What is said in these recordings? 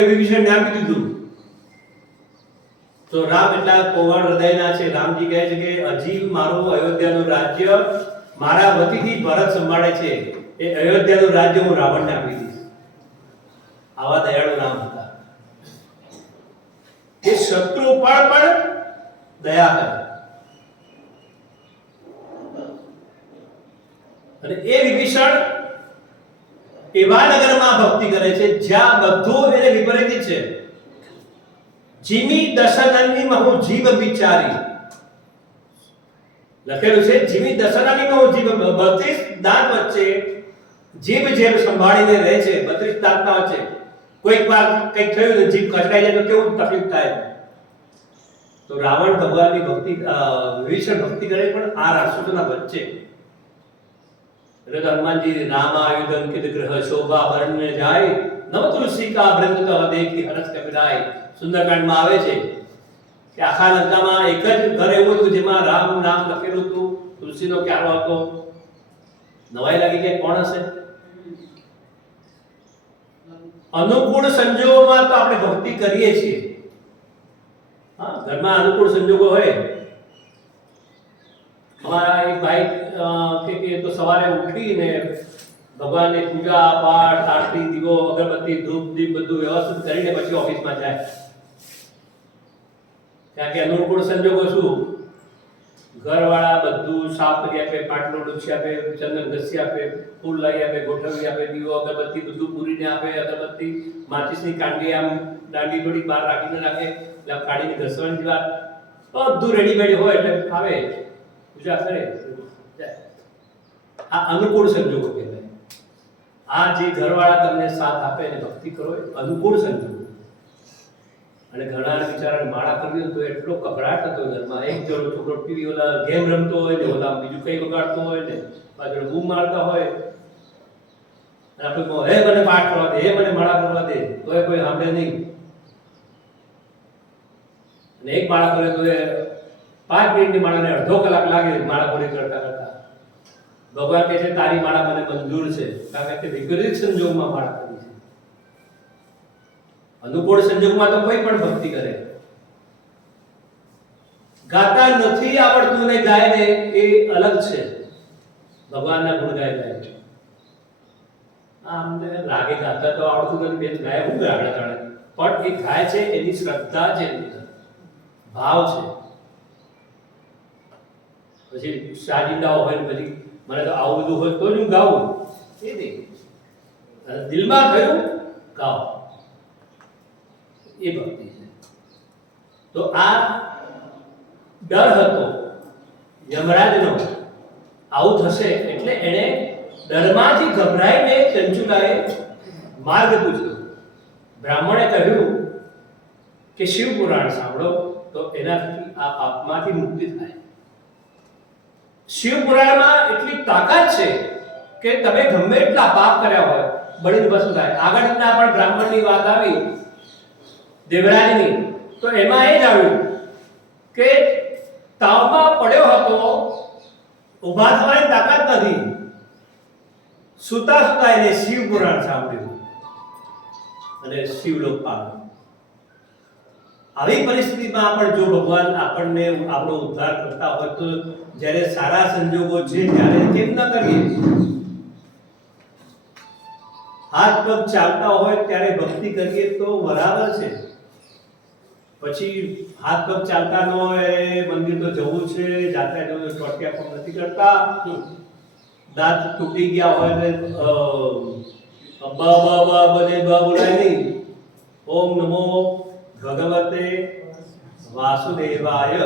વિભીષણ ને આપી દીધું તો રામ એટલા કોવળ હૃદયના છે. રામજી કહે છે કે હજી મારું અયોધ્યાનું રાજ્ય મારા વતીથી ભરત સંભાળે છે, એ અયોધ્યાનું રાજ્ય હું રાવણને આપી દઈશ. આવા દયાળુ રામ હતા. એ શત્રુ પર પણ દયા કરે. અને એ વિભીષણ એવા નગરમાં ભક્તિ કરે છે જ્યાં બધું એને વિપરીત છે. જીમી દશનની મહુ જીવ વિચારી લખેલું છે. જીમી દશનની મહુ જીવ, 32 દાંત વચ્ચે જીભ જેમ સંભાળીને રહે છે. 32 દાંતના વચ્ચે કોઈક વાર કંઈક થયું ને જીભ કચડાઈ જાય તો કેવું તકલીફ થાય. તો રાવણ ભગવાનની ભક્તિ, વિભીષણ ભક્તિ કરે પણ આ રાક્ષસોના વચ્ચે. એટલે હનુમાનજી રામાયુધ અંકિત ગ્રહ શોભા વર્ણ્ય જાય નવ તુલસી કા વૃંદ તવ દેખી હરસ કપિરાય. સુંદરકાંડમાં આવે છે કે આખા લંકામાં એક જ ઘર એવું હતું જેમાં રામ નામ લખેલું હતું, તુલસીનો ક્યારો હતો. નવાઈ લાગી કે કોણ હશે? અનુકૂળ સંજોગોમાં તો આપણે ભક્તિ કરીએ છીએ. હા, ઘરમાં અનુકૂળ સંજોગો હોય. हमारा एक भाई કે તો સવારે ઉઠીને ભગવાનની પૂજા પાઠ આરતી દીવો અગરબત્તી ધૂપ દીપ બધું વ્યવસ્થિત કરીને પછી ઓફિસમાં જાય. ત્યાં કે અનુકૂળ સંજોગો શું? ઘરવાળા બધું સાફ કરી આપે, પાટલો ડૂછી આપે, ચંદન ઘસી આપે, ફૂલ લાવી આપે, ગોઠવી આપે, દીવો અગરબત્તી બધું પૂરીને આપે. અગરબત્તી માચિસની કાંડી આમ દાંડી થોડી બહાર રાખીને રાખે, એટલે કાઢીને ઘસવાની વાત બધું રેડીમેડ હોય એટલે આવે પૂજા કરે. આ અનુકૂળ સંજોગો કહેવાય. આ જે ઘરવાળા તમને સાથ આપે અને ભક્તિ કરો એ અનુકૂળ સંજોગો. અને ઘણા બિચારાને માળા કરવી હોય તો એટલો કપડાટ હતો ઘરમાં. એક જોડો છોકરો ટીવી ઓલા ગેમ રમતો હોય ને ઓલા બીજું કઈ વગાડતો હોય ને પાછળ બૂમ મારતા હોય અને આપણે કહો હે મને પાઠ કરવા દે, હે મને માળા કરવા દે, તોય કોઈ સાંભળે નહીં. અને એક માળા કરે તો 5 મિનિટની માળાને અડધો કલાક લાગે માળા પૂરી કરતા કરતા. ભગવાન કહે છે તારી માળા મને મંજૂર છે, કારણ કે વિપરીત સંજોગમાં માળા કરી છે. અનુકૂળ સંજોગમાં તો કોઈ પણ ભક્તિ કરે. ગાતા નથી આવડતું ને ગાય ને એ અલગ છે. ભગવાનના ગુણ ગાય ગાય આમ લાગે ગાતા તો આવડતું નથી, બેન ગાય હું ગાડે ગાડે, પણ એ ગાય છે એની શ્રદ્ધા છે, ભાવ છે. પછી સાજિંદાઓ હોય પછી મને તો આવું બધું હોય તો જ હું ગાઉં, એ નહીં. દિલમાં થયું ગાઓ, એ ભક્તિ છે. તો આ ડર હતો યમરાજનો, આવું થશે એટલે એણે ડરમાંથી ગભરાઈને ચંચુલાએ માર્ગ પૂછ્યો. બ્રાહ્મણે કહ્યું કે શિવ પુરાણ સાંભળો તો એનાથી આ પાપમાંથી મુક્તિ થાય. શિવ પુરાણમાં એટલી તાકાત છે કે તમે ગમે એટલા પાપ કર્યા હોય બળીને વસ્તુ થાય. આગળના પણ બ્રાહ્મણની વાત આવી દેવરાજની, તો એમાં એ જ આવ્યું કે તાવમાં પડ્યો હતો, ઊભા થવાની તાકાત નથી, સુતા સુતા એને શિવ પુરાણ સાંભળ્યું અને શિવલોક પામ્યો. આવી પરિસ્થિતિમાં પણ જો ભગવાન આપણને આપણો ઉદ્ધાર કરતા હોય તો જ્યારે સારા સંજોગો છે ત્યારે કેમ ન કરીએ? હાથ પગ ચાલતા હોય ત્યારે ભક્તિ કરીએ તો બરાબર છે. પછી હાથ પગ ચાલતા ન હોય, મંદિર તો જવું છે, જાત્રા જવું છે, ટોટિયા પણ નથી કરતા, દાંત તૂટી ગયા હોય ને બ બોલાય નહીં. ઓમ નમો ભગવતે વાસુદેવાય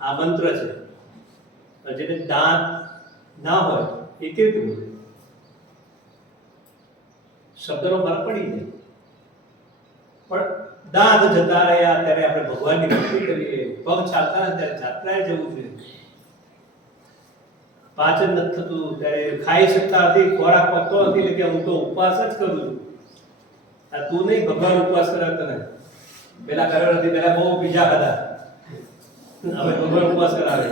આ મંત્ર છે. જેને દાંત ના હોય એ કેવી બોલે? શબ્દનો ફરક પડી જાય. પણ દાંત જતા રહ્યા ત્યારે આપણે ભગવાનની ભક્તિ કરીએ, પગ ચાલતા ત્યારે જાત્રાએ જવું છે, પાચન નથી થતું ત્યારે ખાઈ શકતા નથી, ખોરાક પચતો નથી એટલે કે હું તો ઉપવાસ જ કરું છું. આ તું નહીં, ભગવાન ઉપવાસ કરે તને. પેલા કર્યો નથી, પેલા બહુ બીજા હતા, હવે ભગવાન ઉપવાસ કરાવે.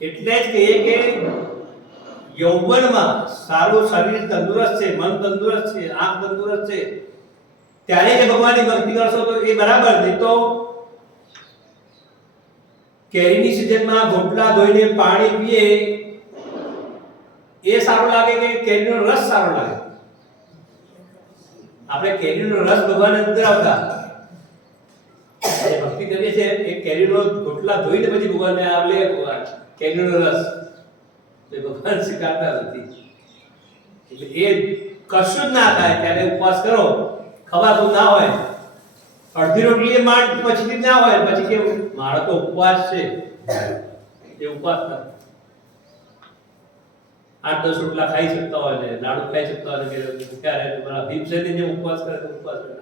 એટલે જ કે યૌવનમાં સારું શરીર તંદુરસ્ત છે, મન તંદુરસ્ત છે, આંખ તંદુરસ્ત છે, ત્યારે જે ભગવાનની ભક્તિ કરશો તો એ બરાબર. નહીં તો કેરીની સિઝનમાં ગોટલા ધોઈને પાણી પીએ એ સારું લાગે કે કેરીનો રસ સારો લાગે? આપણે કેરીનો રસ ભગવાનને અંદર આવતા ભક્તિ કરીએ છીએ એ કેરીનો ગોટલા ધોઈને પછી ભગવાનને આવે ભગવાન કેરીનો રસ તો ભગવાન સ્વીકારતા નથી. એટલે એ કશું જ ના થાય ત્યારે ઉપવાસ કરો, ખવાતું ના હોય, અડધી રોટલી માંડ પછી ના હોય, પછી કે મારો તો ઉપવાસ છે, એ ઉપવાસ ના. 8-10 રોટલા ખાઈ શકતા હોય ને લાડુ ખાઈ શકતા હોય કે ત્યારે તમારા ભીમસેનની જેમ ઉપવાસ કરે તો ઉપવાસ ના.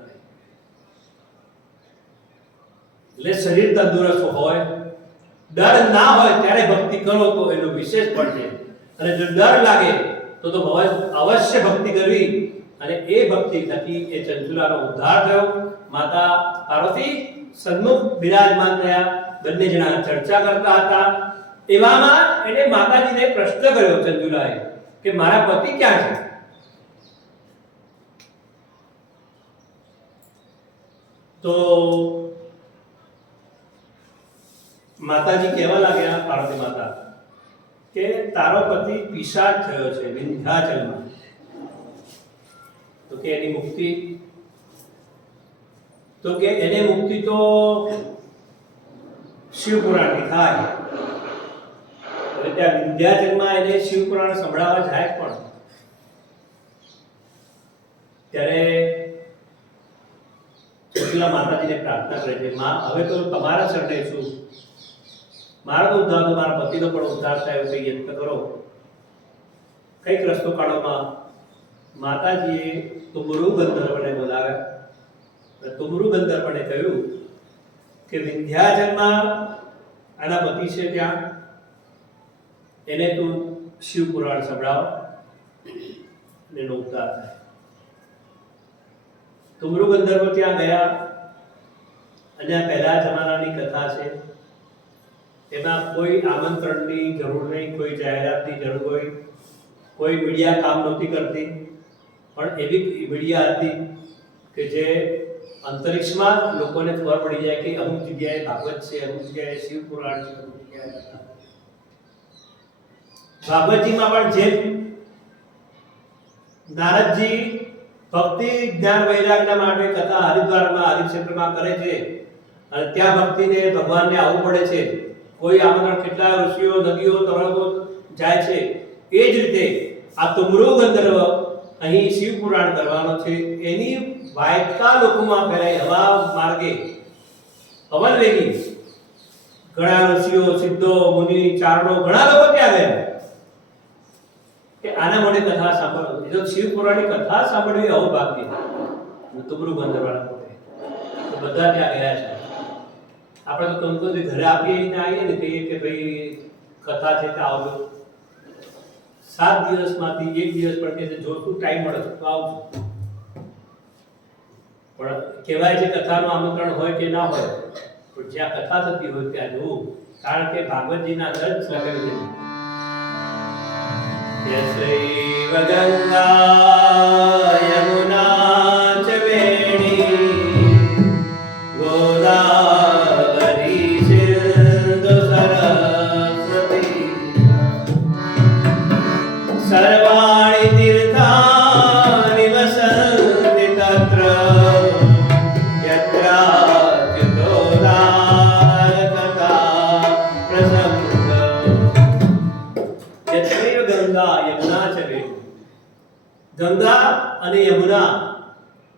એટલે શરીર તંદુરસ્ત હોય, ડર ના હોય ત્યારે ભક્તિ કરો તો એનો વિશેષ ફળ છે. અને જો ડર લાગે તો અવશ્ય ભક્તિ કરવી. અને એ ભક્તિ થકી એ ચંચુલાનો ઉદ્ધાર થયો. માતા પાર્વતી સન્મુખ બિરાજમાન થયા, બંને જણા ચર્ચા કરતા હતા. એવામાં એને માતાજીને પ્રશ્ન કર્યો ચંચુલાએ કે મારા પતિ ક્યાં છે? તો માતાજી કહેવા લાગ્યા, પાર્વતી માતા, કે તારો પતિ પિશાચ થયો છે વિંધ્યાચલમાં. તો કે એની મુક્તિ? તો કે એને મુક્તિ તો શિવપુરાણની થાય. એટલે ત્યાં વિંધ્યાચલમાં એને શિવપુરાણ સંભળાવવા જાય. પણ ત્યારે ચંચુલા માતાજીને પ્રાર્થના કરે છે, માં હવે તો તમારા શરણે છું, મારો તો ઉદ્ધાર, મારા પતિનો પણ ઉદ્ધાર થાય એવું કંઈ યત્ન કરો, કંઈક રસ્તો કાઢોમાં. માતાજીએ તુમરુ ગંધર્વને બોલાવ્યા. તુમરુ ગંધર્વને કહ્યું કે વિંધ્યાચલમાં આના પતિ છે, ત્યાં એને તું શિવપુરાણ સંભળાવ અને એનો ઉદ્ધાર થાય. તુમરુ ગંધર્વ ત્યાં ગયા અને આ પહેલા જમાનાની કથા છે. એમાં કોઈ આમંત્રણની જરૂર નહીં, કોઈ જાહેરાતની જરૂર હોય, કોઈ મીડિયા કામ નહોતી કરતી. પણ એવી મીડિયા હતી કે જે અંતરિક્ષમાં લોકોને ખબર પડી જાય કે અમુક જગ્યાએ ભાગવત છે, અમુક જગ્યાએ શિવપુરાણ છે, અમુક જગ્યાએ ભાગવતજીમાં પણ જેમ નારદજી ભક્તિ જ્ઞાન વૈરાગ્યના માટે કથા હરિદ્વારમાં હરિક્ષેત્રમાં કરે છે અને ત્યાં ભક્તિને ભગવાનને આવવું પડે છે. કોઈ આમંત્રણ, કેટલા ઋષિઓ, નદીઓ, તળાવો જાય છે. એ જ રીતે આ તુમરુ ગંધર્વ અહીં શિવપુરાણ કરવાનો છે. એની વાયકા લોકોમાં ફેલાઈ હવા માર્ગે પવન વેગી ઘણા ઋષિઓ, સિદ્ધો, મુનિ, ચારણો ઘણા લોકો ત્યાં ગયા કે આના મોડે કથા સાંભળો. એ તો શિવપુરાણની કથા સાંભળવી આવું ભાગ્ય. તુમરુ ગંધર્વવાળા પોતે તો બધા ત્યાં ગયા છે. આપણે તો કંકોત્રી ઘરે આપીએ ને આવીએ ને કહીએ કે ભાઈ કથા છે ત્યાં આવજો. 7 દિવસમાંથી 1 દિવસ પણ કે જો શું ટાઈમ મળે તો આવજો. પણ કહેવાય છે કથાનું આમંત્રણ હોય કે ના હોય, પણ જ્યાં કથા થતી હોય ત્યાં જવું. કારણ કે ભાગવતજીના અંદર જ લખેલું છે યસ્યૈવ ગંગા યમુના ચ વેણી ગોદાવરી સિંધુ સરસ્વતી સર્વાણિ તીર્થાનિ વસન્તિ તત્ર યત્રાચ્યુતોદાર કથા પ્રસંગ. યસ્યૈવ ગંગા યમુના ચ વેણી. ગંગા અને યમુના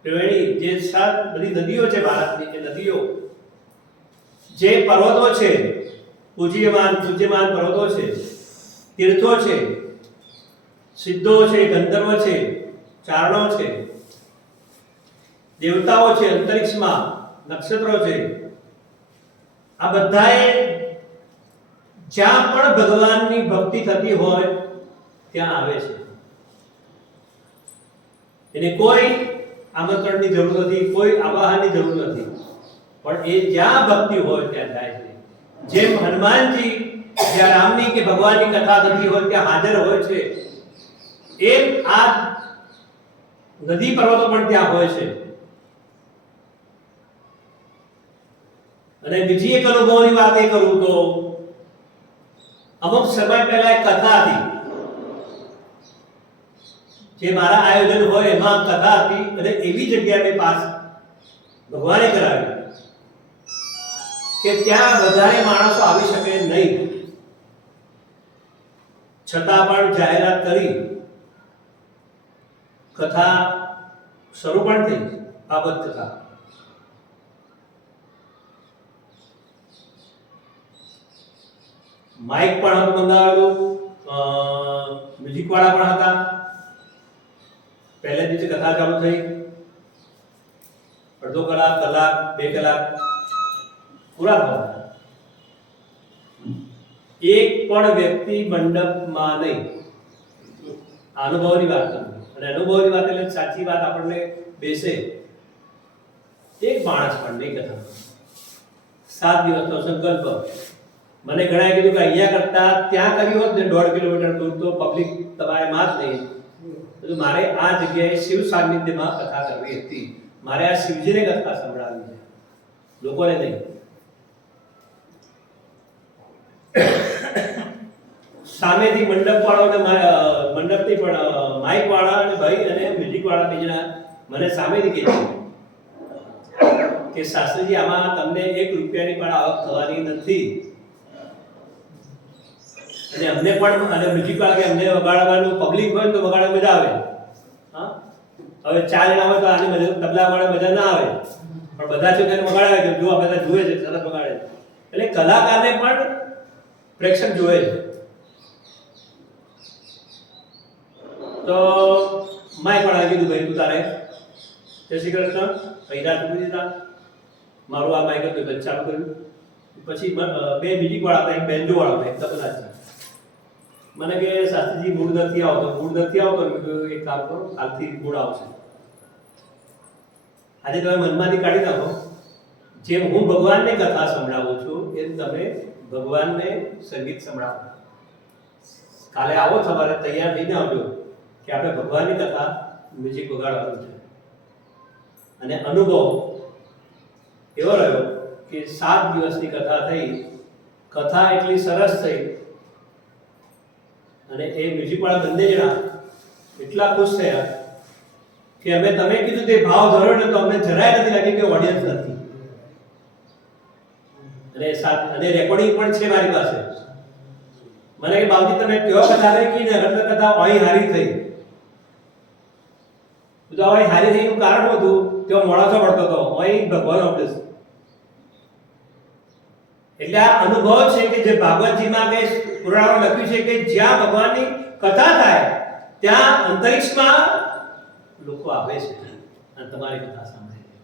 ત્રિવેણી જે 7 બધી નદીઓ છે ભારતની, એ નદીઓ, જે પર્વતો છે, પૂજ્યમાન પર્વતો છે, તીર્થો છે, સિદ્ધો છે, ગંધર્વ છે, ચારણો છે, દેવતાઓ છે, અંતરિક્ષમાં નક્ષત્રો છે, આ બધાએ જ્યાં પણ ભગવાનની ભક્તિ થતી હોય ત્યાં આવે છે. એને કોઈ આમંત્રણની જરૂર નથી, કોઈ આવાહનની જરૂર નથી, પણ એ જ્યાં ભક્તિ હોય ત્યાં જાય છે. જેમ હનુમાનજી જ્યાં રામની કે ભગવાનની કથા થતી હોય ત્યાં હાજર હોય છે, એમ આ નદી પર્વતો પણ ત્યાં હોય છે. અને બીજી એક અનુભવની વાત એ કરું તો અમુક સમય પહેલા એક કથા હતી, જે મારા આયોજન હોય એમાં કથા હતી, અને એવી જગ્યાએ મેં પાસ ભગવાને કરાવી કે ત્યાં વધારે માણસો આવી શકે નહીં, છતાં પણ જાહેરાત કરી કથા શરૂ પણ થઈ. બાબત કથા માઇક પણ હતું બંધાવેલું, મ્યુઝિક વાળા પણ હતા. પહેલે દિવસે કથા ચાલુ થઈ, અડધો કલાક, કલાક, 2 કલાક પૂરા થયા. એક પણ વ્યક્તિ મંડપમાં નહીં. અનુભવની વાત કરું, અને અનુભવની વાત એટલે સાચી વાત આપણને બેસે. એક માણસ પણ નહીં કથા. 7 દિવસનો સંકલ્પ. મને ઘણાએ કીધું કે અહીંયા કરતા ત્યાં કર્યું હોત ને 1.5 કિલોમીટર દૂર તો પબ્લિક તમારે માં જ નહીં. તો મારે આ જગ્યાએ શિવ સાનિધ્યમાં કથા કરવી હતી. મારે આ શિવજીને કથા સંભળાવવી છે, લોકોને નહીં. સામેથી મંડપ વાળો અને મંડપની પણ માઇક વાળા અને ભાઈ અને મ્યુઝિક વાળા બે જણા મને સામેથી કીધું કે શાસ્ત્રીજી આમાં તમને 1 રૂપિયાની પણ આવક થવાની નથી. અને અમને પણ, અને મ્યુઝિક વાળા કે અમને વગાડવાનું પબ્લિક હોય તો વગાડવા મજા આવે. હા, હવે 4 જણા હોય તો આની મજા, તબલા વાળા મજા ના આવે, પણ બધા છે તેને વગાડાવે કે જો આ બધા જુએ છે, સરસ વગાડે. એટલે કલાકારને પણ પ્રેક્ષક જોવે છે. તો માય પણ આ કીધું ભાઈ તું તારે જય શ્રી કૃષ્ણ પૈસા ચૂકી દીધા. મારું આ માઇક હતું એટલે ચાલુ કર્યું. પછી 2 મ્યુઝિક વાળા હતા, એક બેન્જો વાળો હતા, એક તબલા છે. મને કે શાસ્ત્રીજી મૂળ નથી આવતો, મૂળ નથી આવતો. એક કામ કરો, કાલથી મૂળ આવશે. આજે તમે મનમાંથી કાઢી નાખો. જેમ હું ભગવાનને કથા સંભળાવું છું એમ તમે ભગવાનને સંગીત સંભળાવો. કાલે આવો, સવારે તૈયાર થઈને આવજો કે આપણે ભગવાનની કથા મ્યુઝિક વગાડવાનું છે. અને અનુભવ એવો રહ્યો કે 7 દિવસની કથા થઈ. કથા એટલી સરસ થઈ, અને એ મ્યુઝિક વાળા બંને જણા એટલા ખુશ થયા કે અમે તમે કીધું તે ભાવ ધરો ને તો અમને જરાય નથી લાગ્યું કે ઓડિયન્સ નથી. અને રેકોર્ડિંગ પણ છે મારી પાસે. મને કે બાબુજી તમે કયો કથા કરી કે નગર કથા અહીં હારી થઈ. તો અહીં હારી થઈનું કારણ હતું તેઓ મોડાસો પડતો હતો, અહીં ભગવાન ઓબ્લેસ. એટલે આ અનુભવ છે કે જે ભાગવતજીમાં કે પુરાણો લખ્યું છે કે જ્યાં ભગવાનની કથા થાય ત્યાં અંતરિક્ષમાં લોકો આવે છે અને તમારી કથા સાંભળે છે.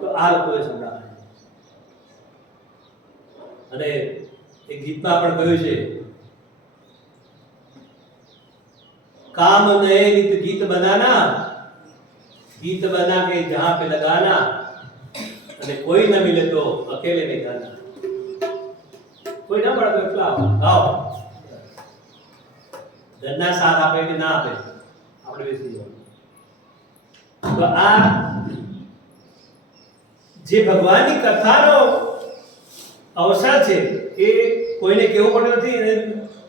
તો આ લોકોએ સંભળાવે. અને એક ગીતમાં પણ કહ્યું છે, काम नए नित गीत बनाना, गीत बना के जहां पे लगाना, અને કોઈ ન મિલે તો અકેલે નહીં ગાના. કોઈ ના પડે તો એટલા ગાઓ. ઘરના સાથ આપે કે ના આપે, આપણે બેસી જવાનું. તો આ જે ભગવાનની કથાનો અવસર છે એ કોઈને કેવું પડ્યું નથી. અને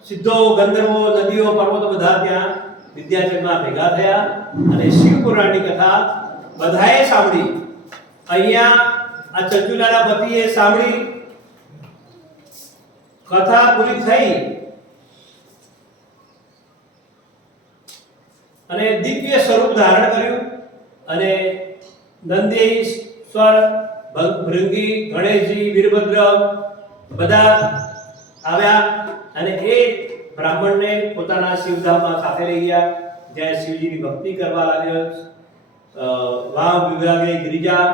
સિદ્ધો, ગંધર્વો, નદીઓ, પર્વતો બધા ત્યાં વિદ્યાચલમાં ભેગા થયા અને શિવ પુરાણની કથા બધાએ સાંભળી. અહીંયા આ ચંચુલાના પતિએ સાંભળી. કથા પૂરી થઈ અને દિવ્ય સ્વરૂપ ધારણ કર્યું. અને નંદીશ્વર, ભૃંગી, ગણેશજી, વીરભદ્ર બધા આવ્યા અને એ બ્રાહ્મણને પોતાના શિવધામમાં સાથે લઈ ગયા, જ્યાં શિવજીની ભક્તિ કરવા લાગ્યો. વામ વિભાગે ગિરિજા,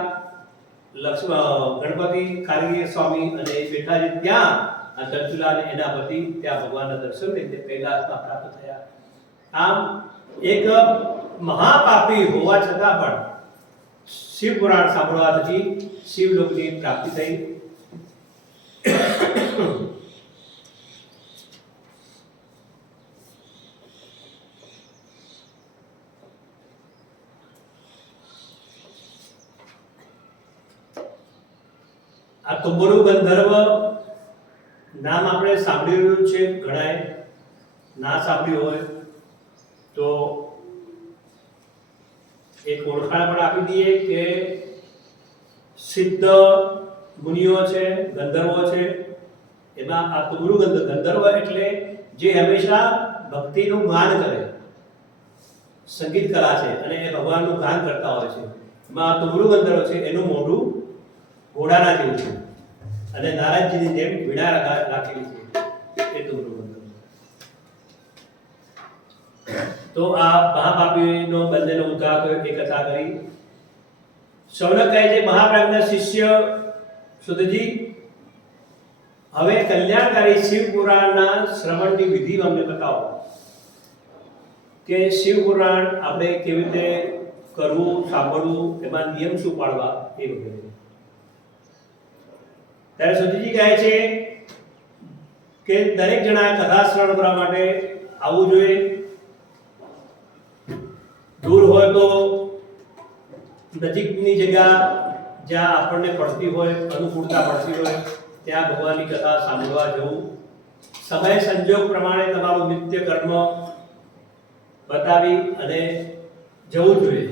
ગણપતિ, કાલિયા સ્વામી અને બેઠા છે ત્યાં. આ ચંચુલા અને એના પતિ ત્યાં ભગવાનના દર્શન લઈને કૈલાસમાં પ્રાપ્ત થયા. આમ એક મહાપાપી હોવા છતાં પણ શિવ પુરાણ સાંભળવાથી શિવલોકની પ્રાપ્તિ થઈ. આ તુંબરુ ગંધર્વ નામ આપણે સાંભળ્યું છે, ઘણાએ ના સાંભળ્યું હોય તો એક ઓળખાણ પણ આપી દઈએ કે સિદ્ધ મુનિઓ છે, ગંધર્વો છે, એમાં આ તુંબરુ ગંધર્વ એટલે જે હંમેશા ભક્તિનું ગાન કરે, સંગીત કલા છે અને એ ભગવાનનું ગાન કરતા હોય છે. એમાં તુંબરુ ગંધર્વ છે, એનું મોઢું ઘોડાના જેવું છે અને નારાયણજીની જેમ વીણા રાખેલી છે, એ તુંબરુ ગંધર્વ. તો આ મહાપાપીનો બંનેનો ઉદ્ધાર થયો, એ કથા કરી. શૌનક કહે છે, મહાપ્રાજ્ઞના શિષ્ય સુતજી, હવે કલ્યાણકારી શિવ પુરાણના શ્રવણની વિધિ અમને બતાવો કે શિવ પુરાણ આપણે કેવી રીતે કરવું, સાંભળવું, એમાં નિયમ શું પાડવા એ વગેરે. ત્યારે સુતજી કહે છે કે દરેક જણા કથા શ્રવણ કરવા માટે આવવું જોઈએ. દૂર હોય તો નજીકની જગ્યા જ્યાં આપણને પડતી હોય, અનુકૂળતા પડતી હોય, ત્યાં ભગવાનની કથા સાંભળવા જવું. સમય સંજોગ પ્રમાણે તમારું નિત્ય કર્મ બતાવી અને જવું જોઈએ.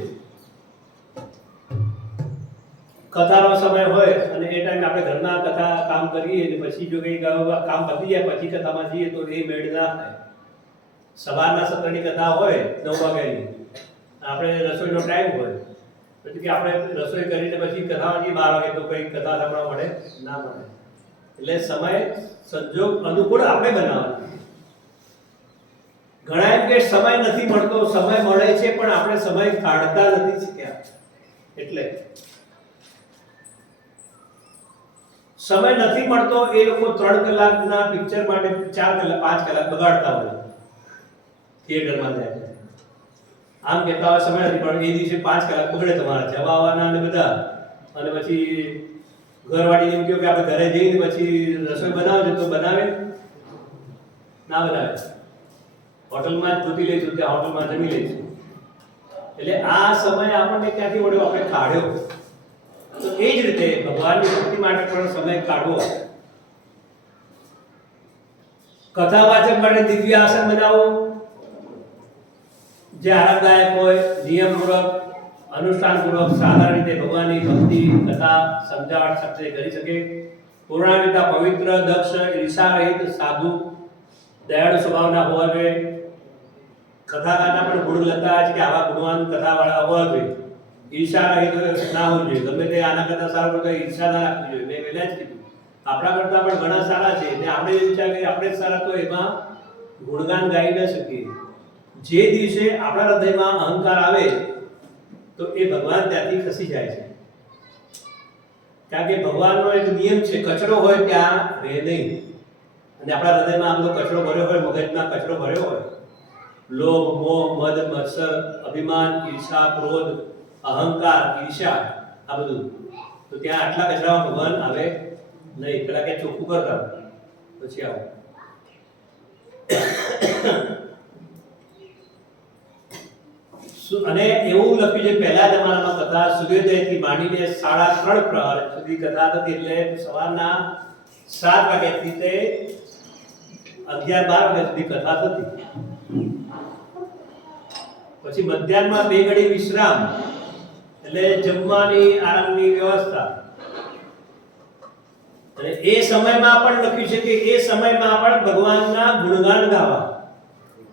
કથાનો સમય હોય અને એ ટાઈમે આપણે ઘરના કથા કામ કરીએ અને પછી જો કંઈ કામ પતી જાય પછી કથામાં જઈએ તો એ મેળ ના થાય. સવારના સત્રની કથા હોય 9 વાગ્યાની, આપણે રસોઈનો ટાઈમ હોય, પછી કે આપણે રસોઈ કરીને પછી કથામાં જઈએ 12 વાગે તો કંઈ કથા સાંભળવા મળે ના મળે. એટલે સમય સંજોગ અનુકૂળ આપણે બનાવવાનો. ઘણા એમ કે સમય નથી મળતો, સમય મળે છે પણ આપણે સમય કાઢતા નથી શીખ્યા. એટલે સમય નથી મળતો એ લોકો 3 કલાકના પિક્ચર માટે 4 કલાક 5 કલાક બગાડતા હોય થિયેટરમાં જાય. આમ કહેતા હોય સમય નથી પણ એ દિવસે 5 કલાક બગડે તમારા જવા આવવાના અને બધા. અને પછી ઘરવાળીને એમ કહ્યું કે આપણે ઘરે જઈને પછી રસોઈ બનાવજો તો બનાવે ના બનાવે, હોટલમાં જ ગોતી લઈશું, ત્યાં હોટલમાં જમી લઈશું. એટલે આ સમય આપણને ક્યાંથી મળ્યો, આપણે કાઢ્યો. તો એ જ રીતે ભગવાનની ભક્તિ માટે પણ સમય કાઢવો. કથા વાચક માટે દિવ્ય આસન બનાવો જે આરામદાયક હોય, નિયમપૂર્વક, અનુષ્ઠાનપૂર્વક સાધારણ રીતે ભગવાનની ભક્તિ કથા સમજાવટ સાથે કરી શકે. પૂર્ણાવિતા પવિત્ર, દક્ષ, ઈર્ષારહિત, સાધુ, દયાળુ સ્વભાવના હોવા જોઈએ. કથાકારના પણ ગુણ લગતા છે કે આવા ગુણવાન કથાવાળા હોવા જોઈએ. ઈર્ષારહિત ના હોવું જોઈએ. ગમે તે આના કરતા સારું તો ઈર્ષા ના રાખવી જોઈએ. મેં પહેલા જ કીધું આપણા કરતા પણ ઘણા સારા છે ને આપણે વિચાર કે આપણે જ સારા તો એમાં ગુણગાન ગાઈ ન શકીએ. જે દિવસે આપણા હૃદયમાં અહંકાર આવે તો એ ભગવાન ત્યાંથી ખસી જાય છે. કારણ કે ભગવાનનો એક નિયમ છે, કચરો હોય ત્યાં રહે નહીં. અને આપણા હૃદયમાં આમ તો કચરો ભર્યો હોય, મગજમાં કચરો ભર્યો હોય, લોભ, મોહ, મદ, મત્સર, અભિમાન, ઈર્ષા, ક્રોધ, અહંકાર, ઈર્ષા, આ બધું, તો ત્યાં આટલા કચરામાં ભગવાન આવે નહીં. પેલા કે ચોખ્ખું કરતા પછી આવો. અને એવું લખ્યું છે પહેલા જમાનામાં કથા સૂર્યોદયથી માંડીને 3:30 પ્રહર સુધી કથા થતી. એટલે સવારના 7 વાગ્યાથી તે 11-12 વાગ્યા સુધી કથા થતી. પછી મધ્યાહનમાં 2 ઘડી વિશ્રામ, એટલે જમવાની આરામની વ્યવસ્થા. અને એ સમયમાં પણ લખ્યું છે કે એ સમયમાં પણ ભગવાનના ગુણગાન ગાવા.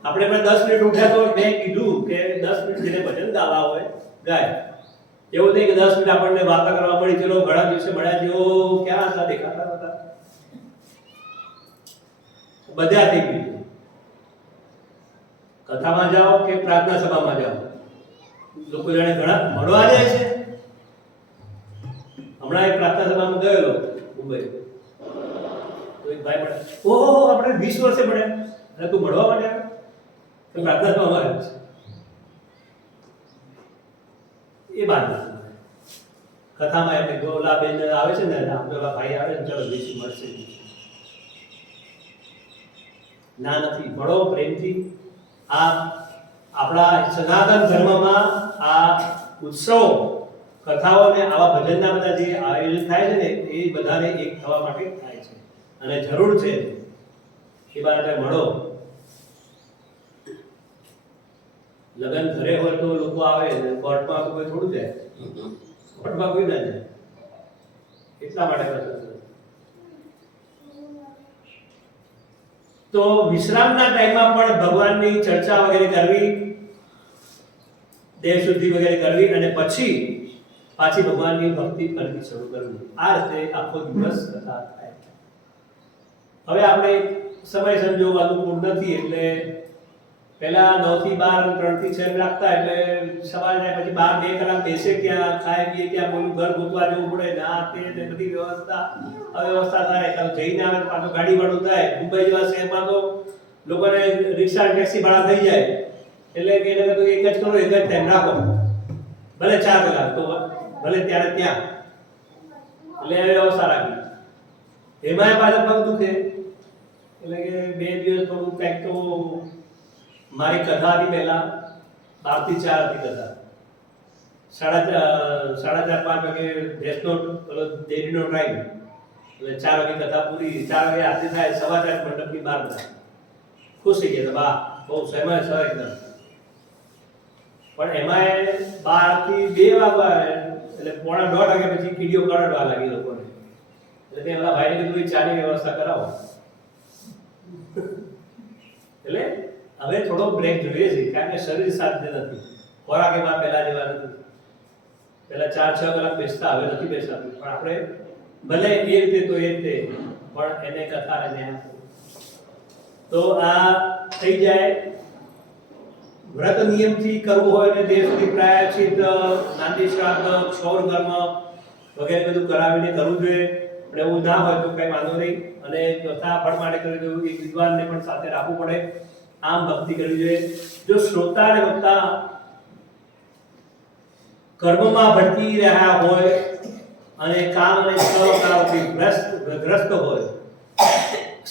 આપણે પણ 10 મિનિટ ઉઠ્યા તો મેં કીધું કે 10 મિનિટ જેને ભજન ગાવા હોય ગાય. એવું નહીં કે 10 મિનિટ આપણને વાર્તા કરવા મળી, ચલો ઘણા દિવસે મળ્યા જેવો ક્યાં હતા, દેખાતા હતા, બધા થઈ ગયું. કથામાં જાઓ કે પ્રાર્થના સભામાં જાઓ, લોકો જાણે ઘણા મળવા જાય છે. હમણાં એક પ્રાર્થના સભામાં ગયેલો મુંબઈ, તો એક ભાઈ મળે, ઓહો આપણે 20 વર્ષે મળ્યા અને તું મળવા માટે આવ્યો તો પ્રાર્થના સભામાં આવ્યો છે. એ બાદ કથામાં એટલે ગોલા બેન આવે છે ને, પેલા ભાઈ આવે ને, ચલો બેસી મળશે. ના નથી, મળો પ્રેમથી. આ આપણા સનાતન ધર્મમાં આ ઉત્સવો કથાઓ ને આવા ભજનના બધા જે આયોજન થાય છે ને એ બધાને એક થવા માટે થાય છે અને જરૂર છે એ બાબતે મળો. લગન ઘરે હોય તો લોકો આવે, કોર્ટમાં તો કોઈ થોડું જાય, કોર્ટમાં કોઈ ના જાય, એટલા માટે કથા છે. તો વિશ્રામના ટાઈમમાં પણ ભગવાનની ચર્ચા વગેરે કરવી, દેહ શુદ્ધિ વગેરે કરવી અને પછી પાછી ભગવાનની ભક્તિ કરવી શરૂ કરવી. આ રીતે આખો દિવસ કથા થાય. હવે આપણે સમય સંજોગ અનુકૂળ નથી એટલે પહેલા 9 થી 12, 3 થી 6 રાખતા એટલે સવારે જાય પછી 12 2 કલાક બેસે, ક્યાં ખાય પીએ, ક્યાં કોઈનું ઘર ગોતવા જવું પડે, ના તે બધી વ્યવસ્થા થાય. જઈને આવે પાછો ગાડી ભાડું થાય. મુંબઈ જેવા શહેરમાં તો લોકોને રિક્ષા ટેક્સી ભાડા થઈ જાય એટલે કે એને તો એક જ કરો, એક જ ટાઈમ રાખો, ભલે 4 કલાક તો ભલે ત્યારે ત્યાં, એટલે એ વ્યવસ્થા રાખી. એમાંય પાછા પગ દુખે એટલે કે 2 દિવસ થોડું કંઈક તો. મારી કથા હતી પહેલા 12 થી 4 હતી કથા. 4:30 5 વાગે ભેંસનો ડેરીનો ટાઈમ એટલે 4 વાગે કથા પૂરી. 4 વાગે આરતી થાય, 4:15 મંડપની બહાર હતા. ખુશ થઈ ગયા, વાહ બહુ સમય છે એકદમ. પણ એમાં 12 થી 2 વાગ્યા એટલે 1:45 વાગ્યા પછી કીડીઓ કરડવા લાગી લોકોને. એટલે તે પેલા ભાઈને કીધું ચાની વ્યવસ્થા કરાવો. એટલે હવે થોડો બ્રેક જોઈએ છે કારણ કે શરીર સાથે નથી, ખોરાક એમાં પહેલા જેવા નથી. પહેલા 4-6 કલાક બેસતા, હવે નથી બેસાતું. પણ આપણે ભલે એ રીતે તો એ રીતે પણ એને કથા એને તો આ થઈ જાય. વ્રત નિયમથી કરવું હોય ને દેહ સુધી પ્રાયશ્ચિત, નાંદી શ્રાદ્ધ, ક્ષૌર કર્મ વગેરે બધું કરાવીને કરવું જોઈએ. પણ એવું ના હોય તો કઈ વાંધો નહીં અને કથા ફળ માટે કરી દેવું. એક વિદ્વાનને પણ સાથે રાખવું પડે. આમ ભક્તિ કરવી જોઈએ. જો શ્રોતા અને વક્તા કર્મમાં ભટકી રહ્યા હોય અને કામ અને સ્વકામથી ગ્રસ્ત હોય,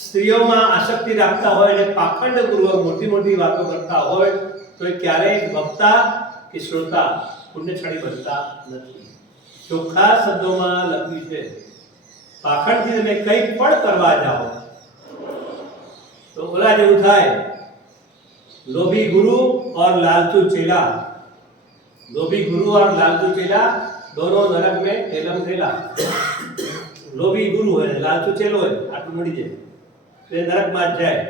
સ્ત્રીઓમાં આસક્તિ રાખતા હોય અને પાખંડપૂર્વક મોટી વાતો કરતા હોય તો એ ક્યારેય વક્તા કે શ્રોતા પુણ્યશાળી બનતા નથી. ચોખ્ખા શબ્દોમાં લખ્યું છે, પાખંડથી તમે કંઈ પણ કરવા જાઓ તો ઓલા જેવું થાય, लोभी गुरु और लालचू चेला. लोभी गुरु और लालचू चेला दोनों नरक में ठेलम ठेला. लोभी गुरु है, लालचू चेलो है, आटલું મળી જાય તો એ નરકમાં જ જાય.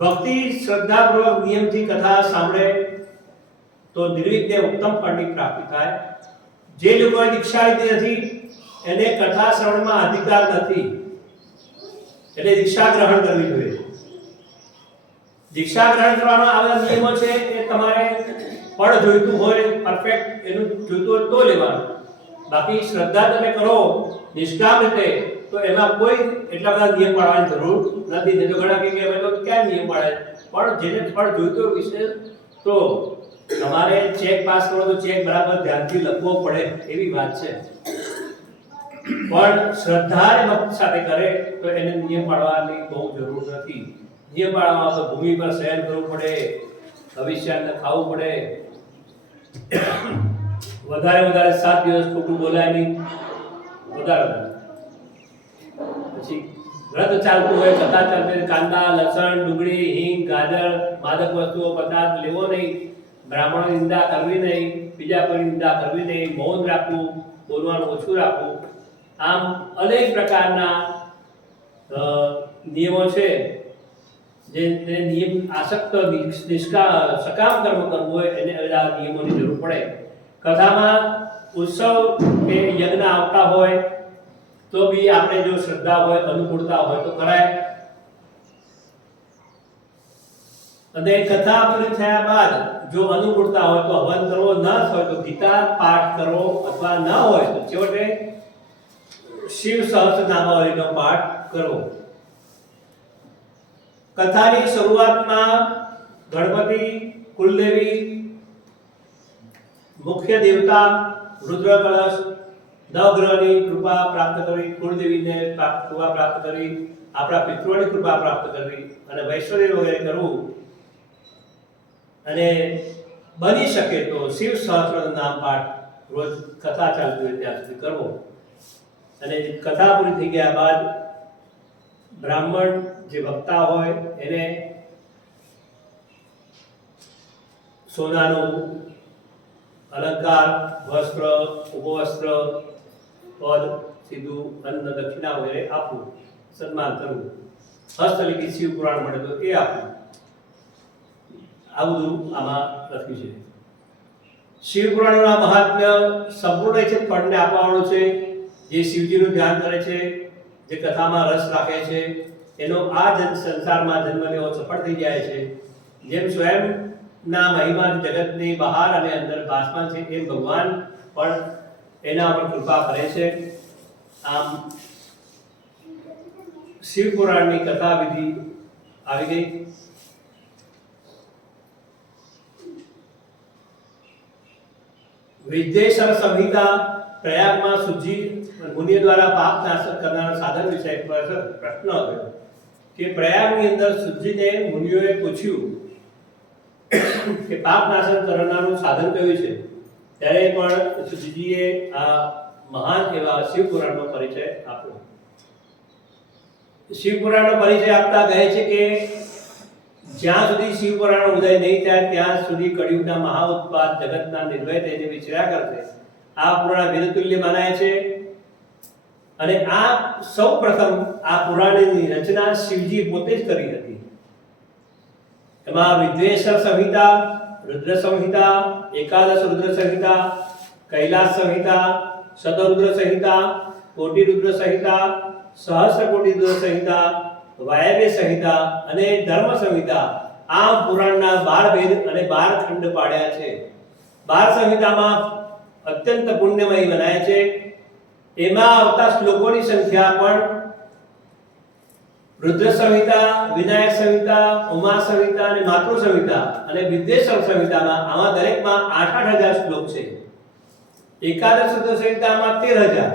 ભક્તિ શ્રદ્ધાપૂર્વક નિયમથી કથા સાંભળે તો નિર્વિઘ્ને ઉત્તમ ફળની પ્રાપ્તિ થાય. જે લોકોએ દીક્ષા લીધી નથી એને કથા શ્રવણમાં અધિકાર નથી એટલે દીક્ષા ગ્રહણ કરવી જોઈએ. દીક્ષા ગ્રહણ કરવાનો આવા નિયમો છે એ તમારે ફળ જોઈતું હોય, પરફેક્ટ એનું જોઈતું હોય તો લેવાનું. બાકી શ્રદ્ધા તમે કરો નિષ્કામ રીતે તો એમાં કોઈ એટલા બધા નિયમ પાળવાની જરૂર નથી. નહીં તો ઘણા કે અમે તો ક્યાં નિયમ પાળે, પણ જેને ફળ જોઈતું હોય વિશેષ તો તમારે ચેક પાસ કરો તો ચેક બરાબર ધ્યાનથી લખવો પડે એવી વાત છે. પણ શ્રદ્ધા અને ભક્તિ સાથે કરે તો એને નિયમ પાળવાની બહુ જરૂર નથી. નિયમ પાળવામાં તો ભૂમિ પર શયન કરવું પડે, ભવિષ્યને ખાવું પડે, વધારે 7 દિવસ ખોટું બોલાય નહીં, વધારે. પછી વ્રત ચાલતું હોય, કથા ચાલતી, કાંદા, લસણ, ડુંગળી, હિંગ, ગાજર, માદક વસ્તુઓ પદાર્થ લેવો નહીં, બ્રાહ્મણો નિંદા કરવી નહીં, બીજા કોઈ નિંદા કરવી નહીં, મૌન રાખવું, બોલવાનું ઓછું રાખવું. આમ અનેક પ્રકારના નિયમો છે જે નિયમ આસક્ત સકામ કર્મ કરવું હોય એને આ નિયમોની જરૂર પડે. કથામાં ઉત્સવ કે યજ્ઞ આવતા હોય તો બી આપણે જો શ્રદ્ધા હોય, અનુકૂળતા હોય તો કરાય. અને કથા પૂરી થયા બાદ જો અનુકૂળતા હોય તો હવન કરવો, ન હોય તો ગીતા પાઠ કરવો, અથવા ન હોય તો છેવટે શિવ સહસ્રનામાવલીનો પાઠ કરવો. કથાની શરૂઆતમાં ગણપતિ, કુલદેવી, મુખ્ય દેવતા, રુદ્ર કળશ, નવગ્રહની કૃપા પ્રાપ્ત કરવી, કુળદેવીને કૃપા પ્રાપ્ત કરવી, આપણા પિતૃઓની કૃપા પ્રાપ્ત કરવી અને વૈષ્ણવી વગેરે કરવું. અને બની શકે તો શિવ સહસ્ર નામ પાઠ રોજ કથા ચાલતી હોય ત્યાં સુધી કરવો. અને કથા પૂરી થઈ ગયા બાદ બ્રાહ્મણ જે વક્તા હોય એને સોનાનું અલંકાર, વસ્ત્ર, ઉપવસ્ત્ર, પદ, સીધું, અન્ન, દક્ષિણા વગેરે આપવું, સન્માન કરવું. હસ્તલિખિત શિવ પુરાણ મળે તો એ આપવું. આ બધું આમાં લખ્યું છે. શિવ પુરાણના મહાત્મ્ય સંપૂર્ણ છે, ફળને આપવાનું છે. જે શિવજીનું ધ્યાન કરે છે, જે કથામાં રસ રાખે છે, એનો આ સંસારમાં જન્મ લેવો સફળ થઈ જાય છે. જેમ સ્વયંના મહિમા જગતની બહાર અને અંદર ભાસમાન છે, એમ ભગવાન પણ એના પર કૃપા કરે છે. આમ શિવ પુરાણની કથા વિધિ આવી ગઈ. વિદ્યેશ્વર સંહિતા પ્રયાગમાં સુજી મુનિ દ્વારા પાપ નાશક કરનાર સાધન વિશે પ્રશ્ન હતો કે પ્રયાગની અંદર સુજીને મુનિઓએ પૂછ્યું કે પાપ નાશક કરનારનું સાધન કયું છે. ત્યારે પણ સુજીજીએ આ મહાન એવા શિવ પુરાણનો પરિચય આપ્યો. શિવ પુરાણનો પરિચય આપતા કહે છે કે જ્યાં સુધી શિવ પુરાણનો ઉદય નહીં થાય ત્યાં સુધી કળિયુગના મહા ઉત્પાદ જગતના નિર્ભય થઈને વિચર્યા કરશે. આ પુરાણ વેદતુલ્ય મનાય છે. અને આ સૌ પ્રથમ આ પુરાણની રચના શિવજી પોતે જ કરી હતી. એમાં વિદ્વેશ્વર સંહિતા, રુદ્ર સંહિતા, એકાદશ રુદ્ર સંહિતા, કૈલાસ સંહિતા, શતરુદ્ર સંહિતા, કોટિ રુદ્ર સંહિતા, સહસ્ર કોટિ રુદ્ર સંહિતા, વાયવ્ય સંહિતા અને ધર્મ સંહિતા આ પુરાણના 12 વેદ અને 12 ખંડ પાડ્યા છે. 12 સંહિતામાં અત્યંત પુણ્યમય મનાય છે. એમાં આવતા શ્લોકોની સંખ્યા પણ રુદ્ર સંહિતા, વિનાયક સંહિતા, ઉમા સંહિતા અને માતૃ સંહિતા અને વિદ્યેશ્વર સંહિતામાં આમાં દરેકમાં 8,000 શ્લોક છે. એકાદશ રુદ્ર સંહિતામાં 13,000,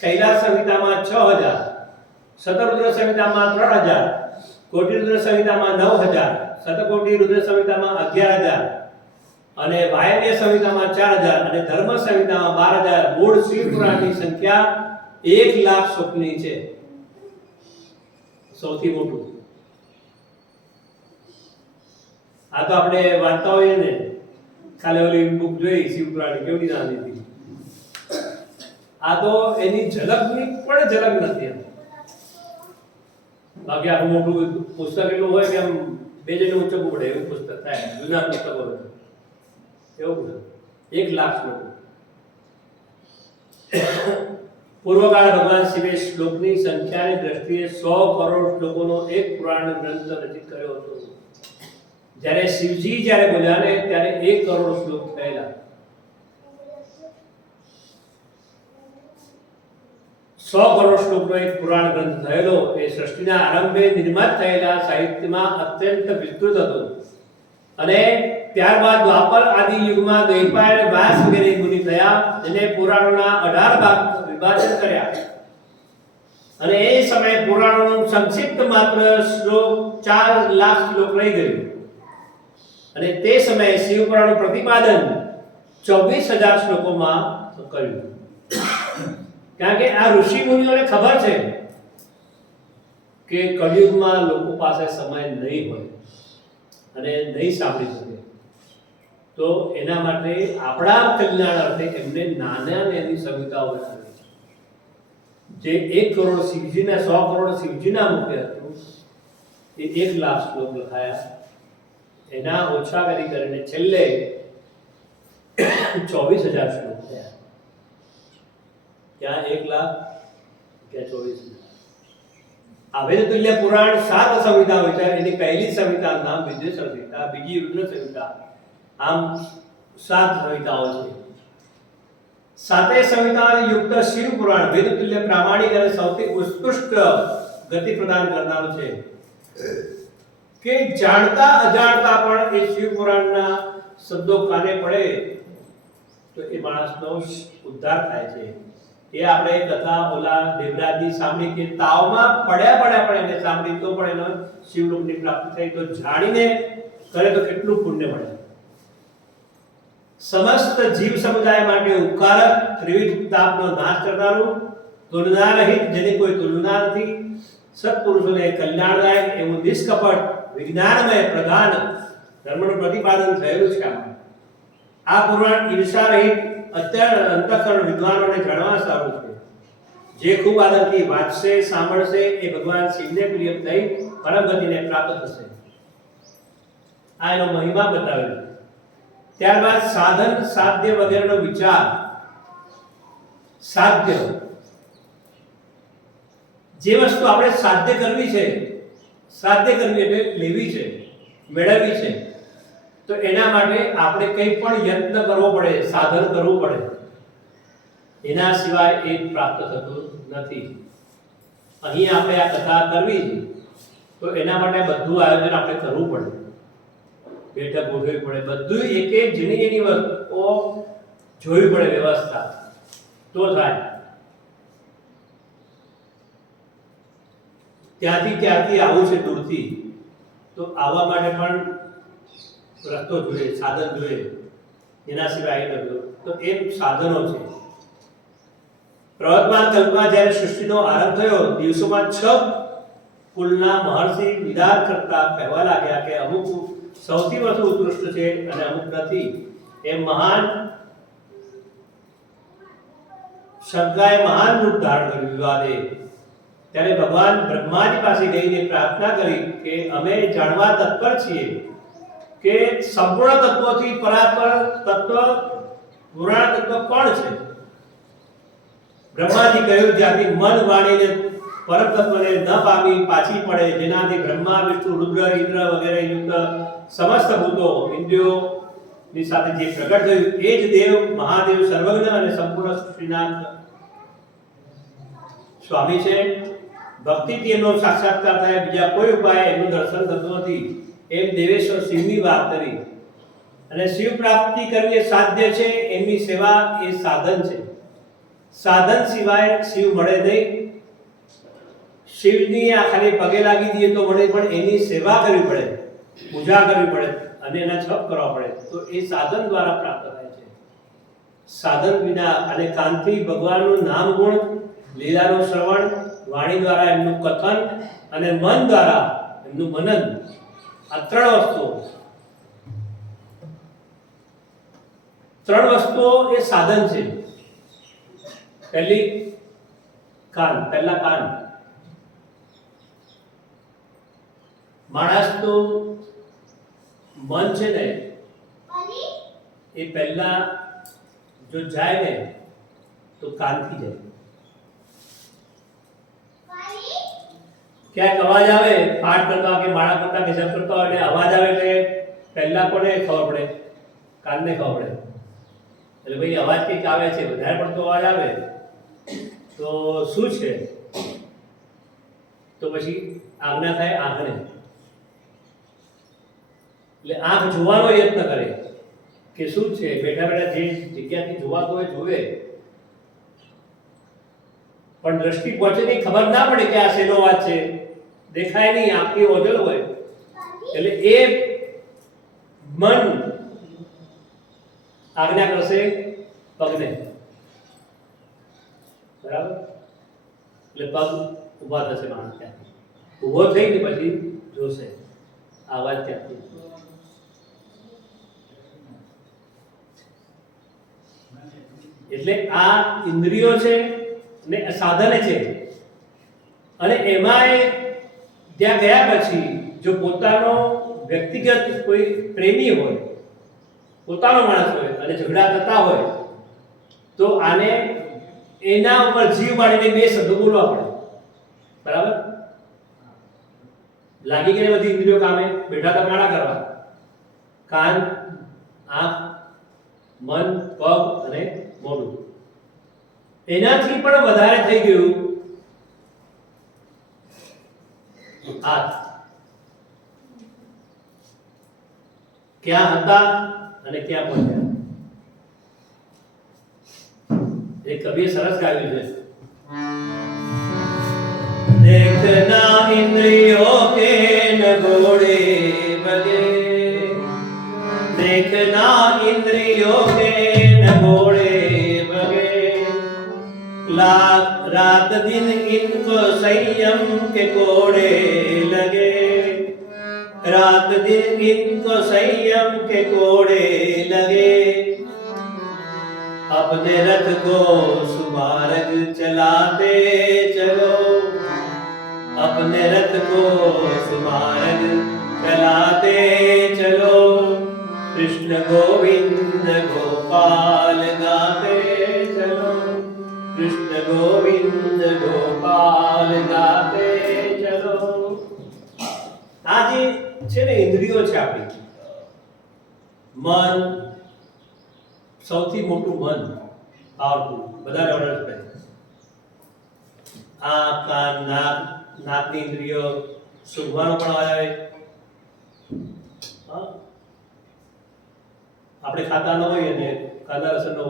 કૈલાસ સંહિતામાં 6,000, શતરુદ્ર સંહિતામાં 3,000, કોટિ રુદ્ર સંહિતામાં 9,000, શતકોટિ રુદ્ર સંહિતામાં 11,000 અને વાયવ્ય સંહિતામાં 4,000 અને ધર્મ સંહિતામાં 12,000. મૂળ શિવ પુરાણની સંખ્યા 1,00,000 શ્લોકની છે. સૌથી મોટું. આ તો આપણે વાંચતા હોઈએ ને, ખાલી ઓલી બુક જોઈ શિવ પુરાણ કેવડી નાની હતી. આ તો એની ઝલકની પણ ઝલક નથી. બાકી આખું મોટું પુસ્તક એટલું હોય કે આમ બે જણ ઊંચકવું પડે એવું પુસ્તક થાય. જૂના પુસ્તકો હોય એવું 1,00,000 શ્લોક. પૂર્વકાળ ભગવાન શિવે શ્લોકની સંખ્યાની દ્રષ્ટિએ 100 કરોડ શ્લોકોનો એક પુરાણ ગ્રંથ રચિત કર્યો હતો. જ્યારે શિવજી જ્યારે બોલ્યા ને ત્યારે 1 કરોડ શ્લોક થયેલા. 100 કરોડ શ્લોકનો એક પુરાણ ગ્રંથ થયેલો. એ સૃષ્ટિના આરંભે નિર્માત થયેલા સાહિત્યમાં અત્યંત વિસ્તૃત હતો. અને ત્યારબાદ દ્વાપર આદિ યુગમાં દ્વૈપાયન, વ્યાસ વગેરે મુનિ થયા, જેને પુરાણોના 18 ભાગ વિભાજન કર્યા. અને એ સમયે પુરાણોનું સંક્ષિપ્ત માત્ર શ્લોક 4,00,000 શ્લોક રહી ગયું. અને તે સમયે શિવ પુરાણનું પ્રતિપાદન 24,000 શ્લોકોમાં કર્યું. કારણ કે આ ઋષિ મુનિઓને ખબર છે કે કળિયુગમાં લોકો પાસે સમય નહીં હોય અને નહીં સાંભળી શકે. તો એના માટે આપણા કલ્યાણ અર્થે એમને નાના એની સંહિતાઓ બનાવી છે. જે 1 કરોડ શિવજીના 100 કરોડ શિવજીના મુખે હતું એ 1,00,000 શ્લોક લખાયા. એના ઓછા કરીને છેલ્લે 24,000 શ્લોક થયા. ત્યાં 1,00,000 ત્યાં 24,000. આ વેદતુલ્ય પુરાણ 7 સંહિતાઓ છે. એની પહેલી સંહિતાનું નામ વિદ્યેશ્વર સંહિતા, બીજી રુદ્ર સંહિતા. આમ 7 સંહિતાઓ છે. 7 સંહિતાઓથી યુક્ત શિવ પુરાણ વેદતુલ્ય પ્રામાણિક અને સૌથી ઉત્કૃષ્ટ ગતિ પ્રદાન કરનારું છે કે જાણતા અજાણતા પણ એ શિવ પુરાણના શબ્દો કાને પડે તો એ માણસનો ઉદ્ધાર થાય છે. એ આપણે કથા ઓલા દેવરાજની સાંભળી કે તાવમાં પડ્યા પણ એને સાંભળી તો પણ એનો શિવલોકની પ્રાપ્તિ થઈ. તો જાણીને કરે તો કેટલું પુણ્ય મળે. સમસ્ત જીવ સમુદાય માટે ઉપકારક, ત્રિવિધ તાપનો નાશ કરનારું, તુલના રહિત, જેની કોઈ તુલના નથી, સત્પુરુષોને કલ્યાણદાયક એવું નિષ્કપટ વિજ્ઞાનમય પ્રધાન ધર્મનું પ્રતિપાદન થયેલું છે. આ પુરાણ ઈર્ષા રહિત અંતઃકરણ વિદ્વાનોને જાણવા સારું છે. જે ખૂબ આદરથી વાંચશે, સાંભળશે એ ભગવાન શિવને પ્રિય થઈ પરમ ગતિને પ્રાપ્ત થશે. આ એનો મહિમા બતાવેલો. ત્યારબાદ સાધન, સાધ્ય વગેરેનો વિચાર. સાધ્ય, જે વસ્તુ આપણે સાધ્ય કરવી છે, સાધ્ય કરવી એટલે લેવી છે, મેળવવી છે, તો એના માટે આપણે કંઈ પણ યત્ન કરવો પડે, સાધન કરવું પડે. એના સિવાય એ પ્રાપ્ત થતું નથી. અહીં આપણે આ કથા કરવી તો એના માટે બધું આયોજન આપણે કરવું પડે, બેઠક ગોઠવવી પડે, બધું એક એક ઝીણી ઝીણી વસ્તુઓ જોવી પડે, વ્યવસ્થા તો થાય. ત્યાંથી આવું છે દૂરથી, તો આવવા માટે પણ રસ્તો જોઈએ, સાધન જોઈએ. એના સિવાય એ બધું તો એ સાધનો છે. પ્રવર્તમાન કલ્પમાં જ્યારે સૃષ્ટિનો આરંભ થયો, દિવસોમાં 6 કુલના મહર્ષિ વિદાર કરતા કહેવા લાગ્યા કે અમુક સૌથી વધુ ઉત્કૃષ્ટ છે અને અમુક નથી. એ મહાન શંકાએ મહાન રૂપ ધારણ કર્યું વિવાદે. ત્યારે ભગવાન બ્રહ્માજી પાસે જઈને પ્રાર્થના કરી કે અમે જાણવા તત્પર છીએ કે સંપૂર્ણ તત્વથી પરાપર તત્વ, પુરાણ તત્વ કોણ છે? બ્રહ્માજી કહ્યું, જ્યાંથી મન વાણીને પરમ તત્વને ન પામી પાછી પડે, જેનાથી બ્રહ્મા, વિષ્ણુ, રુદ્ર, ઇન્દ્ર વગેરે યુક્ત સમસ્ત ભૂતો ઇન્દ્રિયોની સાથે જે પ્રગટ થયું એ જ દેવ મહાદેવ સર્વજ્ઞ અને સંપૂર્ણ સૃષ્ટિના સ્વામી છે. ભક્તિથી એનો સાક્ષાત્કાર થાય, બીજા કોઈ ઉપાય એનું દર્શન થતું નથી. એમ દેવેશ્વર શિવની વાત કરી. અને શિવ પ્રાપ્તિ કરવી એ સાધ્ય છે, એમની સેવા એ સાધન છે. સાધન સિવાય શિવ મળે નહીં. શિવની આ ખાલી પગે લાગી દઈએ તો મળે, પણ એની સેવા કરવી પડે, પૂજા કરવી પડે અને એના જપ કરવા પડે, તો એ સાધન દ્વારા પ્રાપ્ત થાય છે. સાધન વિના અને કાનથી ભગવાનનું નામ ગુણ, લીલાનું શ્રવણ, વાણી દ્વારા એમનું કથન અને મન દ્વારા એમનું મનન, આ ત્રણ વસ્તુઓ એ સાધન છે. પહેલા કાન. માણસ તો મન છે ને એ પહેલા જો જાય ને તો કાનથી જાય. ક્યાંક અવાજ આવે, પાઠ કરતા કે માળા કરતા કે જપ કરતા હોય એટલે અવાજ આવે એટલે પહેલા કોને ખબર પડે? કાનને ખબર પડે. એટલે ભાઈ અવાજ કંઈક આવે છે, વધારે પડતો અવાજ આવે તો શું છે? તો પછી આજ્ઞા થાય આંખને. એટલે આંખ જોવાનો યત્ન કરે કે શું છે, બેઠા બેઠા જે જગ્યાથી જોવાતો હોય જોવે, પણ દ્રષ્ટિ પહોંચે નહીં, ખબર ના પડે કે આ શેનો અવાજ છે, દેખાય નહીં, આંખની ઓજળ હોય. એટલે એ મન આજ્ઞા કરશે પગને, બરાબર? એટલે પગ ઊભા થશે માણસ. ત્યાંથી ઊભો થઈને પછી જોશે આવાજ ત્યાંથી. એટલે આ ઇન્દ્રિયો છે ને સાધન છે. અને એમાં ત્યાં ગયા પછી જો પોતાનો વ્યક્તિગત કોઈ પ્રેમી હોય, પોતાનો માણસ હોય અને ઝઘડા થતા હોય તો આને એના ઉપર જીવ વાળીને 2 શબ્દો બોલવા પડે, બરાબર? લાગી ગઈ બધી ઇન્દ્રિયો કામે, બેઠા તો માળા કરવા, કાન, આંખ, મન, પગ અને મોઢું. એનાથી પણ વધારે થઈ ગયું હાથ. ક્યાં હતા અને ક્યાં પહોંચ્યા? એક કવિએ સરસ ગાયું છે, देखना इंद्रियों के न घोड़े बगे, देखना इंद्रियों के दिन इनको संयम के कोड़े लगे, रात दिन इनको संयम के कोड़े लगे, अपने रथ को सुमार्ग चलाते चलो, अपने रथ को सुमार्ग चलाते चलो, कृष्ण गोविंद गोपाल गाते चलो, कृष्ण गोविंद गोपाल गाते चलो। આજે છે ને ઇન્દ્રિયો છે આપણી, મન સૌથી મોટું, મન પાવરફુલ, બધા ઓર્ડર કરે, આંખ કાન નાક, નાકની ઇન્દ્રિયો, સુંઘવાનો પણ અવાજ આવે, આપણે ખાતા ન હોઈએ ને કાંદા લસણનો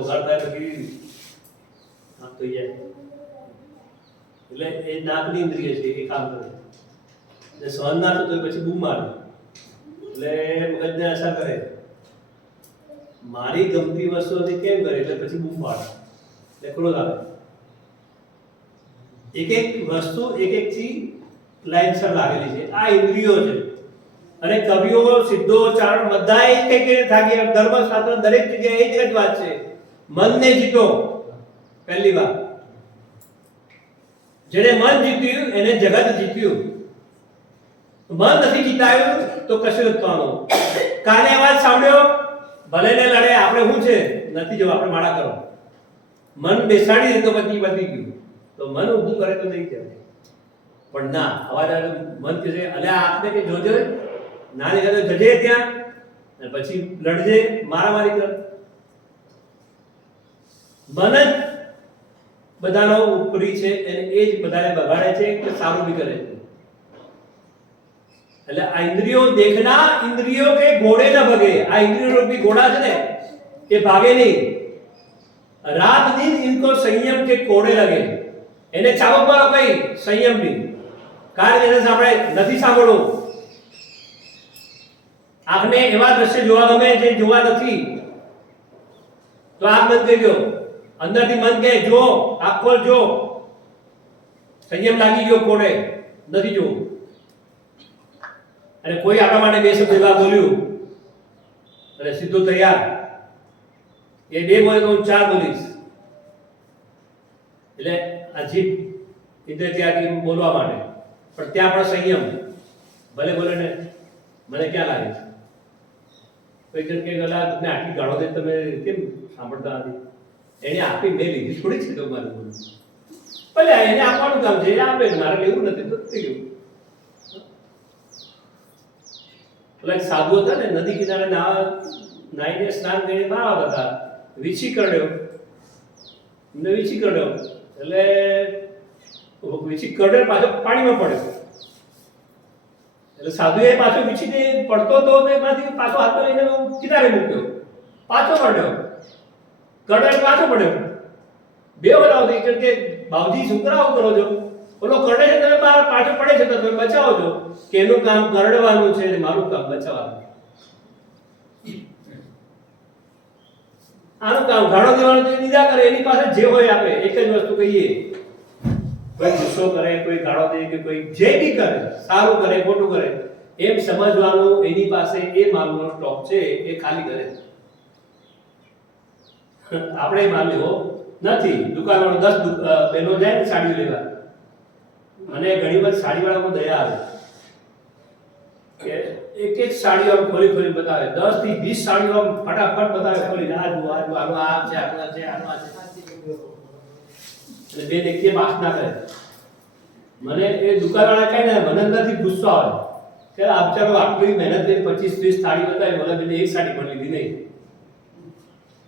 વઘાર થાય પછી નાક થઈ જાય, એટલે એ નાકની ઇન્દ્રિય છે, એ કામ કરે, સહન ના થતું હોય પછી બૂમ મારે, એટલે મગજને અસર કરે, મારી ગમતી વસ્તુઓથી કેમ કરે એટલે પછી બૂમ પાડે, એટલે ક્રોધ આવે, એક એક વસ્તુ એક એક થી લાઈનસર લાગેલી છે, આ ઇન્દ્રિયો છે। અને કવિઓ સિદ્ધો ચારણ બધાય કઈ કઈ થાકી, ધર્મશાસ્ત્ર દરેક જગ્યાએ એ જ વાત છે, મનને જીતો પહેલી વાત, જેને મન જીત્યું એને જગત જીત્યું, મન નથી જીતાયું તો કશું નથી થવાનું। કાને અવાજ સાંભળ્યો ભલે ને લડે, આપણે શું છે નથી જો, આપણે માળા કરો, મન બેસાડી દે તો પછી બધી ગયું, તો મન ઊભું કરે તો નહીં ચાલે, પણ ના અવાજ આવે મન કહે છે અલે આંખને કે જોજો ના દેખાય તો જજે ત્યાં, અને પછી લડજે, મારામારી કર, મન જ બધાનો ઉપરી છે, અને એ જ બધાને બગાડે છે કે સારું બી કરે છે। એટલે આ ઇન્દ્રિયો દેખના ઇન્દ્રિયો કે ઘોડે ન ભગે, આ ઇન્દ્રિયો રૂપી ઘોડા છે ને એ ભાગે નહીં, રાત દિન ઇनको સંયમ કે કોડે લગે, એને ચાબક મારો કઈ સંયમ નહીં, કારણ કે એને સાંભળે નથી સાંભળવું, આંખને એવા દ્રશ્ય જોવા ગમે જે જોવા નથી, તો આંખ બંધ કરી દો, અંદરથી મન કહે જો, આંખ ખોલ જો, સંયમ લાગી ગયો કોડે નથી જોવું, અને કોઈ આપણા માટે બે શબ્દ એવા બોલ્યું અને સીધો તૈયાર, એ બે બોલે તો હું ચાર બોલીશ, એટલે આ જીભ ઇન્દ્ર ત્યાગી બોલવા માટે, પણ ત્યાં પણ સંયમ, ભલે બોલે ને મને ક્યાં લાગે છે, કોઈ જણ કે ગલા તમને આટલી ગાળો દે તમે કેમ સાંભળતા નથી, એને આપી મેં લીધી થોડી છે તો મારે બોલું, ભલે એને આપવાનું કામ છે, એ આપે, મારે લેવું નથી તો થઈ ગયું। એટલે સાધુ હતા ને નદી કિનારે નાહીને સ્નાન કરીને બહાર આવતા હતા, વીછી કરડ્યો, એટલે વીછી કરડે પાછો પાણીમાં પડ્યો, એટલે સાધુએ પાછો વીછીને પડતો તો એમાંથી પાછો હાથમાં લઈને કિનારે મૂક્યો, પાછો પડ્યો, કરડે પાછો પડ્યો, બે વાર આવતી કે બાવજી શું આવું કરો છો, ઓલો કરડે છે તમે પાછો પડે છે તો તમે બચાવો છો, કે એનું કામ કરડવાનું છે, મારું કામ બચાવવાનું, આનું કામ ઘાણો દેવાનું છે, નિદા કરે, એની પાસે જે હોય આપે, એક જ વસ્તુ કહીએ, કોઈ ગુસ્સો કરે, કોઈ ગાળો દે, કે કોઈ જે બી કરે, સારું કરે ખોટું કરે, એમ સમજવાનું એની પાસે એ માલનો સ્ટોક છે એ ખાલી કરે, આપણે માલ લેવો નથી, દુકાનવાળો 10 બહેનો જાય ને સાડી લેવા, મને ઘણી વાર સાડીવાળામાં દયા આવે કે એક એક સાડીઓ આમ ખોલી બતાવે, 10 થી 20 સાડીઓ આમ ફટાફટ બતાવે ખોલીને, આ જુઓ આ છે, આટલા છે, આટલા છે, એટલે બે દેખીએ વાત ના કરે, મને એ દુકાનવાળા કહે ને મને અંદરથી ગુસ્સો આવે કે આ બચારો આટલી મહેનત કરી 25-30 સાડી બતાવી, મને બેને એક સાડી પણ લીધી નહીં,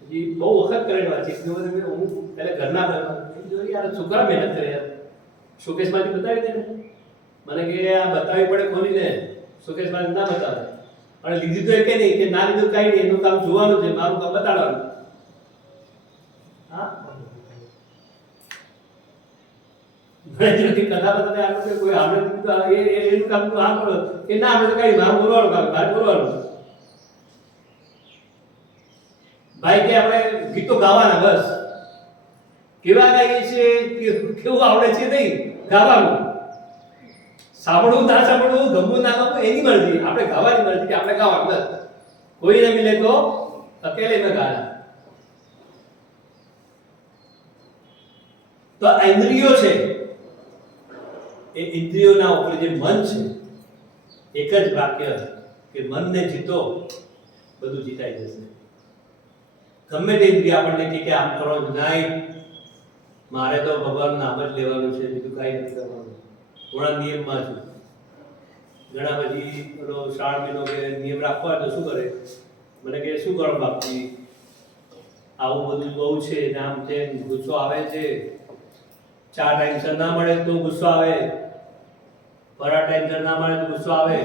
પછી બહુ વખત કરેલી વાત છે, હું પહેલા ઘરના કરવા યાર છોકરા મહેનત કરે યાર, શોકેસમાંથી બતાવી દે ને, મને કે આ બતાવી પડે ખોલીને, શોકેસમાંથી ના બતાવે, અને લીધું તો એ કે નહીં કે ના લીધું કાંઈ નહીં, એનું કામ જોવાનું છે, મારું કામ બતાડવાનું, હા કથા બતાવે આપણે કોઈ આપણે એનું કામ તો આ કરો કે ના આપણે તો કાંઈ મારું બોલવાનું કામ, મારે બોલવાનું, ભાઈ કે આપણે ગીતો ગાવાના બસ, કેવા ગાઈએ છીએ, કેવું આવડે છે નહીં ગાવાનું. સાંભળવું ના સાંભળવું, ગમવું ના ગમવું એની મરજી, આપણે ગાવાની મરજી કે આપણે ગાવાનું બસ. કોઈને મિલે તો અકેલે મેં ગાના. તો આ ઇન્દ્રિયો છે, એ ઇન્દ્રિયોના ઉપર જે મન છે, એક જ વાક્ય કે મનને જીતો બધું જીતાઈ જશે. ગમે તે ઇન્દ્રિય આપણને કે આમ કરો નહીં, મારે તો ભગવાનનું નામ જ લેવાનું છે, બીજું કાંઈ નથી કરવાનું, થોડા નિયમમાં છું. ઘણા પછી પેલો શ્રાવણ મહિનો કે નિયમ રાખવા તો શું કરે, મને કે શું કરો બાપજી, આવું બધું બહુ છે, નામ છે, ગુસ્સો આવે છે, 4 ટાઈમસર ના મળે તો ગુસ્સો આવે, પરા ટાઈમસર ના મળે તો ગુસ્સો આવે.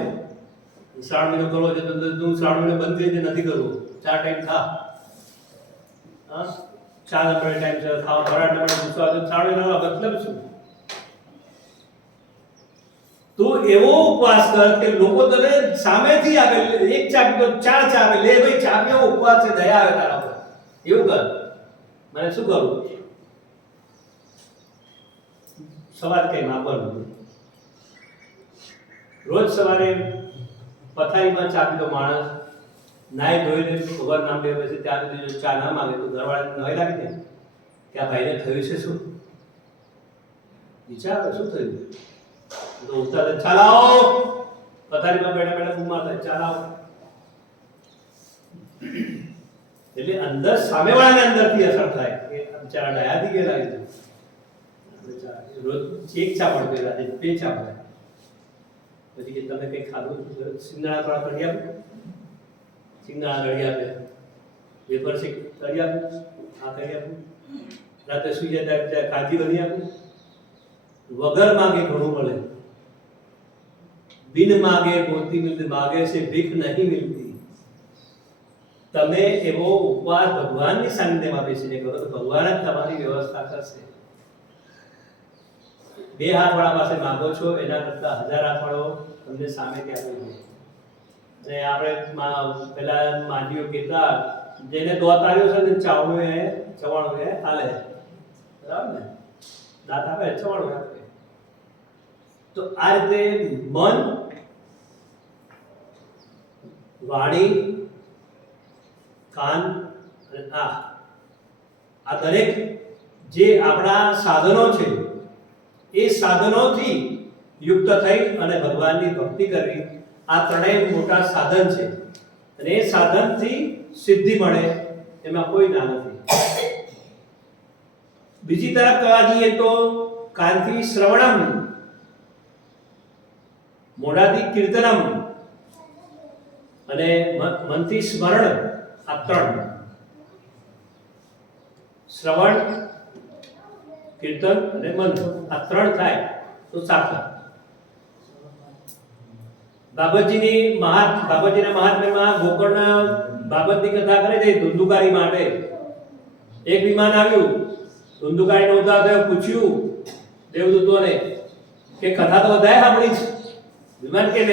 શ્રાવણ મહિનો કરવો છે તો તું શ્રાવણ મહિનો બંધ કરી દે, નથી કરવું, 4 ટાઈમ ખા. હા, 4 નંબર ટાઈમસર ખાવા, પરા નંબર ગુસ્સો આવે તો શ્રાવણ મહિનો મતલબ શું? તું એવો ઉપવાસ કર કે લોકો તને સામેથી આવે, એક ચા પીતો 4 ચા આપે, લે ભાઈ ચા પીવો, ઉપવાસ છે, દયા આવે તારા પર, એવું કર. મને શું કરું? સવારે કઈ માપવાનું, રોજ સવારે પથારીમાં ચા પીતો માણસ નાઈ ધોઈને ભગવાન નામ લે પછી ત્યાર સુધી જો ચા ના માંગે તો ઘરવાળાને નવાઈ લાગે ને કે આ ભાઈને થયું છે શું? વિચાર શું થયું? તો ઉઠતા ચાલાવો, પથારીમાં બેઠા બેઠા બૂમ મારતા ચાલાવો. એટલે અંદર સામેવાળાને અંદરથી અસર થાય કે બિચારા ડાયાથી ગયેલા છે. રોજ એક ચા પડતો રાતે 2 ચા પડે, પછી કે તમે કઈ ખાધું, સિંગદાણા થોડા તળી આપો, સિંગદાણા તળી આપે, વેફર શેક તળી આપો, આ કરી આપો, રાતે સુઈ જાય ત્યારે કાજી બની આપો. વગર માગે ઘણું મળે, બિન માગે મોતી મિલતી, માગે છે ભીખ નહીં મિલતી. તમે એવો ઉપવાસ ભગવાનની સાનિધ્યમાં બેસીને કરો તો ભગવાન જ તમારી વ્યવસ્થા કરશે. 2 હાથવાળા પાસે માંગો છો એના કરતા 1000 હાથવાળો તમને સામે ક્યાં છે. અને આપણે પેલા માંડીઓ કહેતા, જેને દોતાર્યો છે ને ચાવણું એ ચવાણું એ હાલે, બરાબર ને, દાંત આપે ચવાણું આપે. તો આ રીતે મન, વાણી, કાન અને આ દરેક જે આપણા સાધનો છે એ સાધનોથી યુક્ત થઈ અને ભગવાનની ભક્તિ કરવી, આ ત્રણેય મોટા સાધન છે. અને એ સાધનથી સિદ્ધિ મળે એમાં કોઈ ના નથી. બીજી તરફ કહેવા જઈએ તો કાનથી શ્રવણમ, મોઢાથી કીર્તનમ અને મનથી સ્મરણ. આ 3, શ્રવણ, કીર્તન અને મન, આ 3 થાય તો સાર્થક. બાબતજીના મહાત્મ્યમાં ગોકર્ણ બાબતની કથા કરે છે. ધુંધુકારી માટે એક વિમાન આવ્યું, ધુંધુકારીનો ઉદ્ધાર થયો, પૂછ્યું દેવદૂતોને કે કથા તો બધાએ સાંભળી છે, વિમાન કેમ?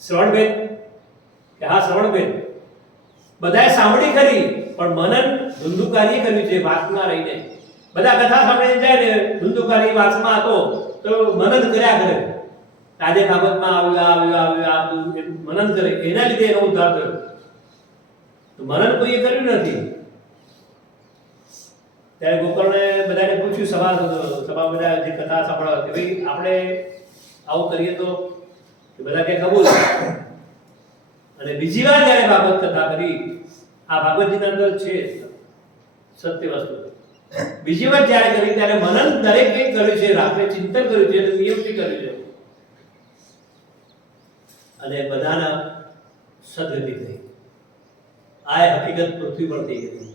શ્રવણભેદ કે હા શ્રવણભેદ, બધાએ સાંભળી ખરી પણ મનન ધુંધુકારીએ કર્યું છે વાસમાં રહીને. બધા કથા સાંભળીને જાય ને, ધુંધુકારી વાસમાં હતો તો મનન કર્યા કરે, આજે બાબતમાં આવ્યું મનન કરે, એના લીધે એનો ઉદ્ધાર થયો. તો મનન કોઈએ કર્યું નથી. ત્યારે ગોકર્ણે બધાને પૂછ્યું, સભા બધા જે કથા સાંભળવા કે ભાઈ આપણે આવું કરીએ તો બધા કે કબૂલ. અને બીજી વાર જ્યારે બાબત કથા કરી, આ બાબતજીના અંદર છે સત્ય વસ્તુ, બીજી વાર જ્યારે કરી ત્યારે મનન દરેકે કર્યું છે, રાત્રે ચિંતન કર્યું છે, નિયમથી કર્યું છે, અને બધાના સદગતિ થઈ. આ હકીકત પૃથ્વી પર થઈ ગઈ.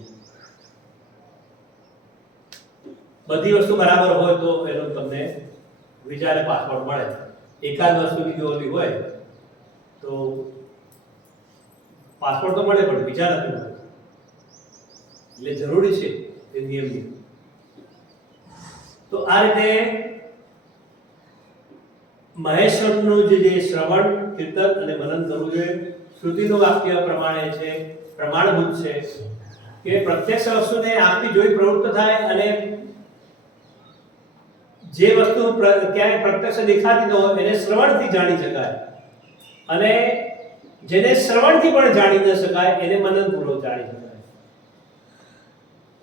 બધી વસ્તુ બરાબર હોય તો એનો તમને વિચારે પાસપોર્ટ મળે. એકાદ વસ્તુની જો ઓલી હોય તો પાસપોર્ટ તો મળે પણ વિચાર નથી મળે. એટલે જરૂરી છે એ નિયમની. તો આ રીતે મહેશ્વરનું જે શ્રવણ, કીર્તન અને મનન કરવું જોઈએ. શ્રુતિનું વાક્ય પ્રમાણે છે, પ્રમાણભૂત છે કે પ્રત્યક્ષ વસ્તુને આંખથી જોઈ પ્રવૃત્ત થાય અને જે વસ્તુ ક્યાંય પ્રત્યક્ષ દેખાતી ન હોય એને શ્રવણથી જાણી શકાય અને જેને શ્રવણથી પણ જાણી ન શકાય એને મનનપૂર્વક જાણી શકાય.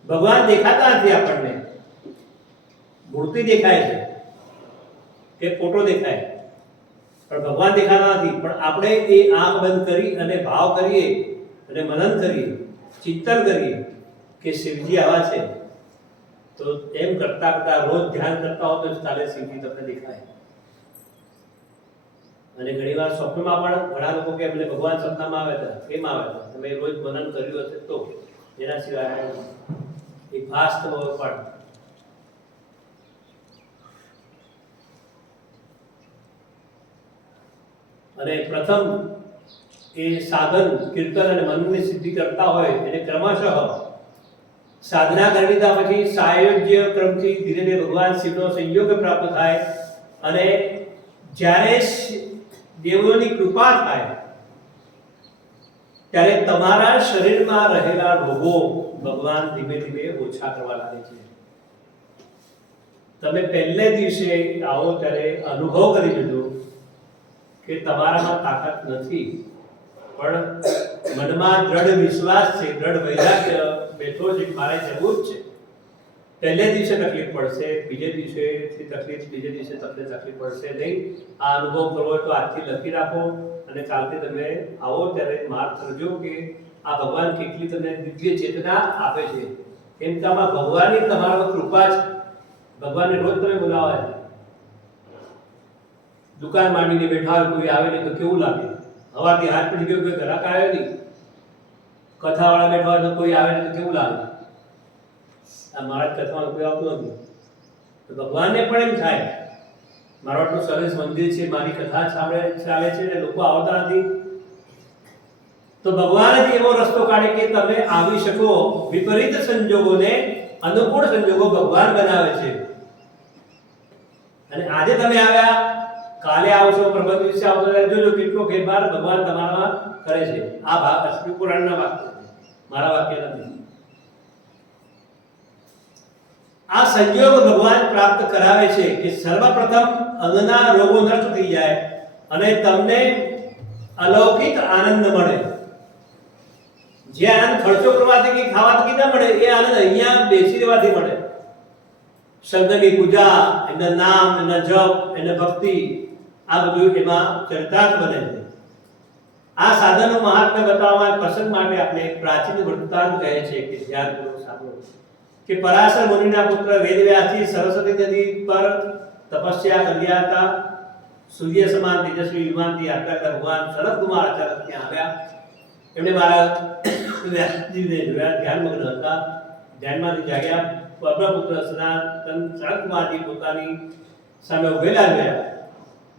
ભગવાન દેખાતા નથી આપણને, મૂર્તિ દેખાય છે કે ફોટો દેખાય પણ ભગવાન દેખાતા નથી. પણ આપણે એ આંખ બંધ કરી અને ભાવ કરીએ અને મનન કરીએ, ચિંતન કરીએ કે શિવજી આવા છે, તો એમ કરતા કરતા રોજ ધ્યાન કરતા હો તો ચાલે શિવજી તમને દેખાય. અને ઘણીવાર સ્વપ્નમાં પણ ઘણા લોકો કે અમને ભગવાન સપનામાં આવે હતા. કેમ આવે હતા? તમે રોજ મનન કર્યું હશે તો. એના સિવાય એક ભાસ તો પણ અને પ્રથમ એ સાધન કીર્તન અને મનની સિદ્ધિ કરતા હોય એને ક્રમશઃ સાધના કરી લીધા પછી સાયુજ્ય ક્રમથી ધીરે ધીરે ભગવાન શિવનો સંયોગ પ્રાપ્ત થાય અને જ્યારે દેવોની કૃપા થાય ત્યારે તમારા શરીરમાં રહેલા રોગો ભગવાન ધીમે ધીમે ઓછા કરવા લાગે છે. તમે પહેલે દિવસે આવો ત્યારે અનુભવ કરી લીધો કે તમારામાં તાકાત નથી, પણ મનમાં દ્રઢ વિશ્વાસ છે, દ્રઢ વૈરાગ્ય બેઠો છે કે મારે જવું જ છે. પહેલે દિવસે તકલીફ પડશે, બીજે દિવસે તકલીફ, બીજે દિવસે તમને તકલીફ પડશે નહીં. આ અનુભવ કરવો હોય તો આજથી લખી રાખો અને કાલથી તમે આવો ત્યારે માર્ક કરજો કે આ ભગવાન કેટલી તમને દિવ્ય ચેતના આપે છે. કેમ કે આમાં ભગવાનની તમારા કૃપા છે. ભગવાનને રોજ તમે બોલાવે, દુકાન માંડીને બેઠા હોય, કોઈ આવે નહીં તો કેવું લાગે? હવાથી હાથ પડી ગયો, કોઈ ગ્રાહક આવ્યો નહીં, કથાવાળા બેઠા હોય તો કોઈ આવે નહીં તો કેવું લાગે? આ મહારાજ કથામાં કોઈ આવતું નથી તો ભગવાનને પણ એમ થાય મારો આટલું સરસ મંદિર છે, મારી કથા ચાલે છે ને લોકો આવતા નથી. તો ભગવાન જ એવો રસ્તો કાઢે કે તમે આવી શકો. વિપરીત સંજોગોને અનુકૂળ સંજોગો ભગવાન બનાવે છે. અને આજે તમે આવ્યા, કાલે આવશો, પ્રભુ દિવસે આવશો, જોજો કેટલો ફેરફાર ભગવાન તમારામાં કરે છે. આ ભાગ અશ્વિ પુરાણના વાક્ય છે, મારા વાક્ય નથી. આ સંયોગ ભગવાન પ્રાપ્ત કરાવે છે કે સર્વપ્રથમ અંગના રોગો નષ્ટ થઈ જાય અને તમને અલૌકિક આનંદ મળે. જે આનંદ ખર્ચો કરવાથી કે ખાવાથી ના મળે, એ આનંદ અહીંયા બેસી રહેવાથી મળે. શબ્દની પૂજા, એના નામ, એના જપ, એના ભક્તિ, આ બધું એમાં ચરિતાર્થ બને છે. આ સાધનો મહાત્મ્ય બતાવવા પ્રસંગ માટે આપણે પ્રાચીન વૃત્તાંત કહે છે કે ધ્યાનપૂર્વક સાંભળો કે પરાશર મુનિના પુત્ર વેદવ્યાસજી સરસ્વતી નદી પર તપસ્યા કર્યા હતા. સૂર્ય સમાન તેજસ્વી વિમાનથી યાત્રા કરતા ભગવાન સનતકુમાર અચાનક ત્યાં આવ્યા. એમણે મારા વ્યાસજીને જોયા, ધ્યાનમગ્ન હતા. ધ્યાનમાંથી જાગ્યા. પદ્મપુત્ર સનાતન સનતકુમારજી પોતાની સામે ઉભેલા જોયા.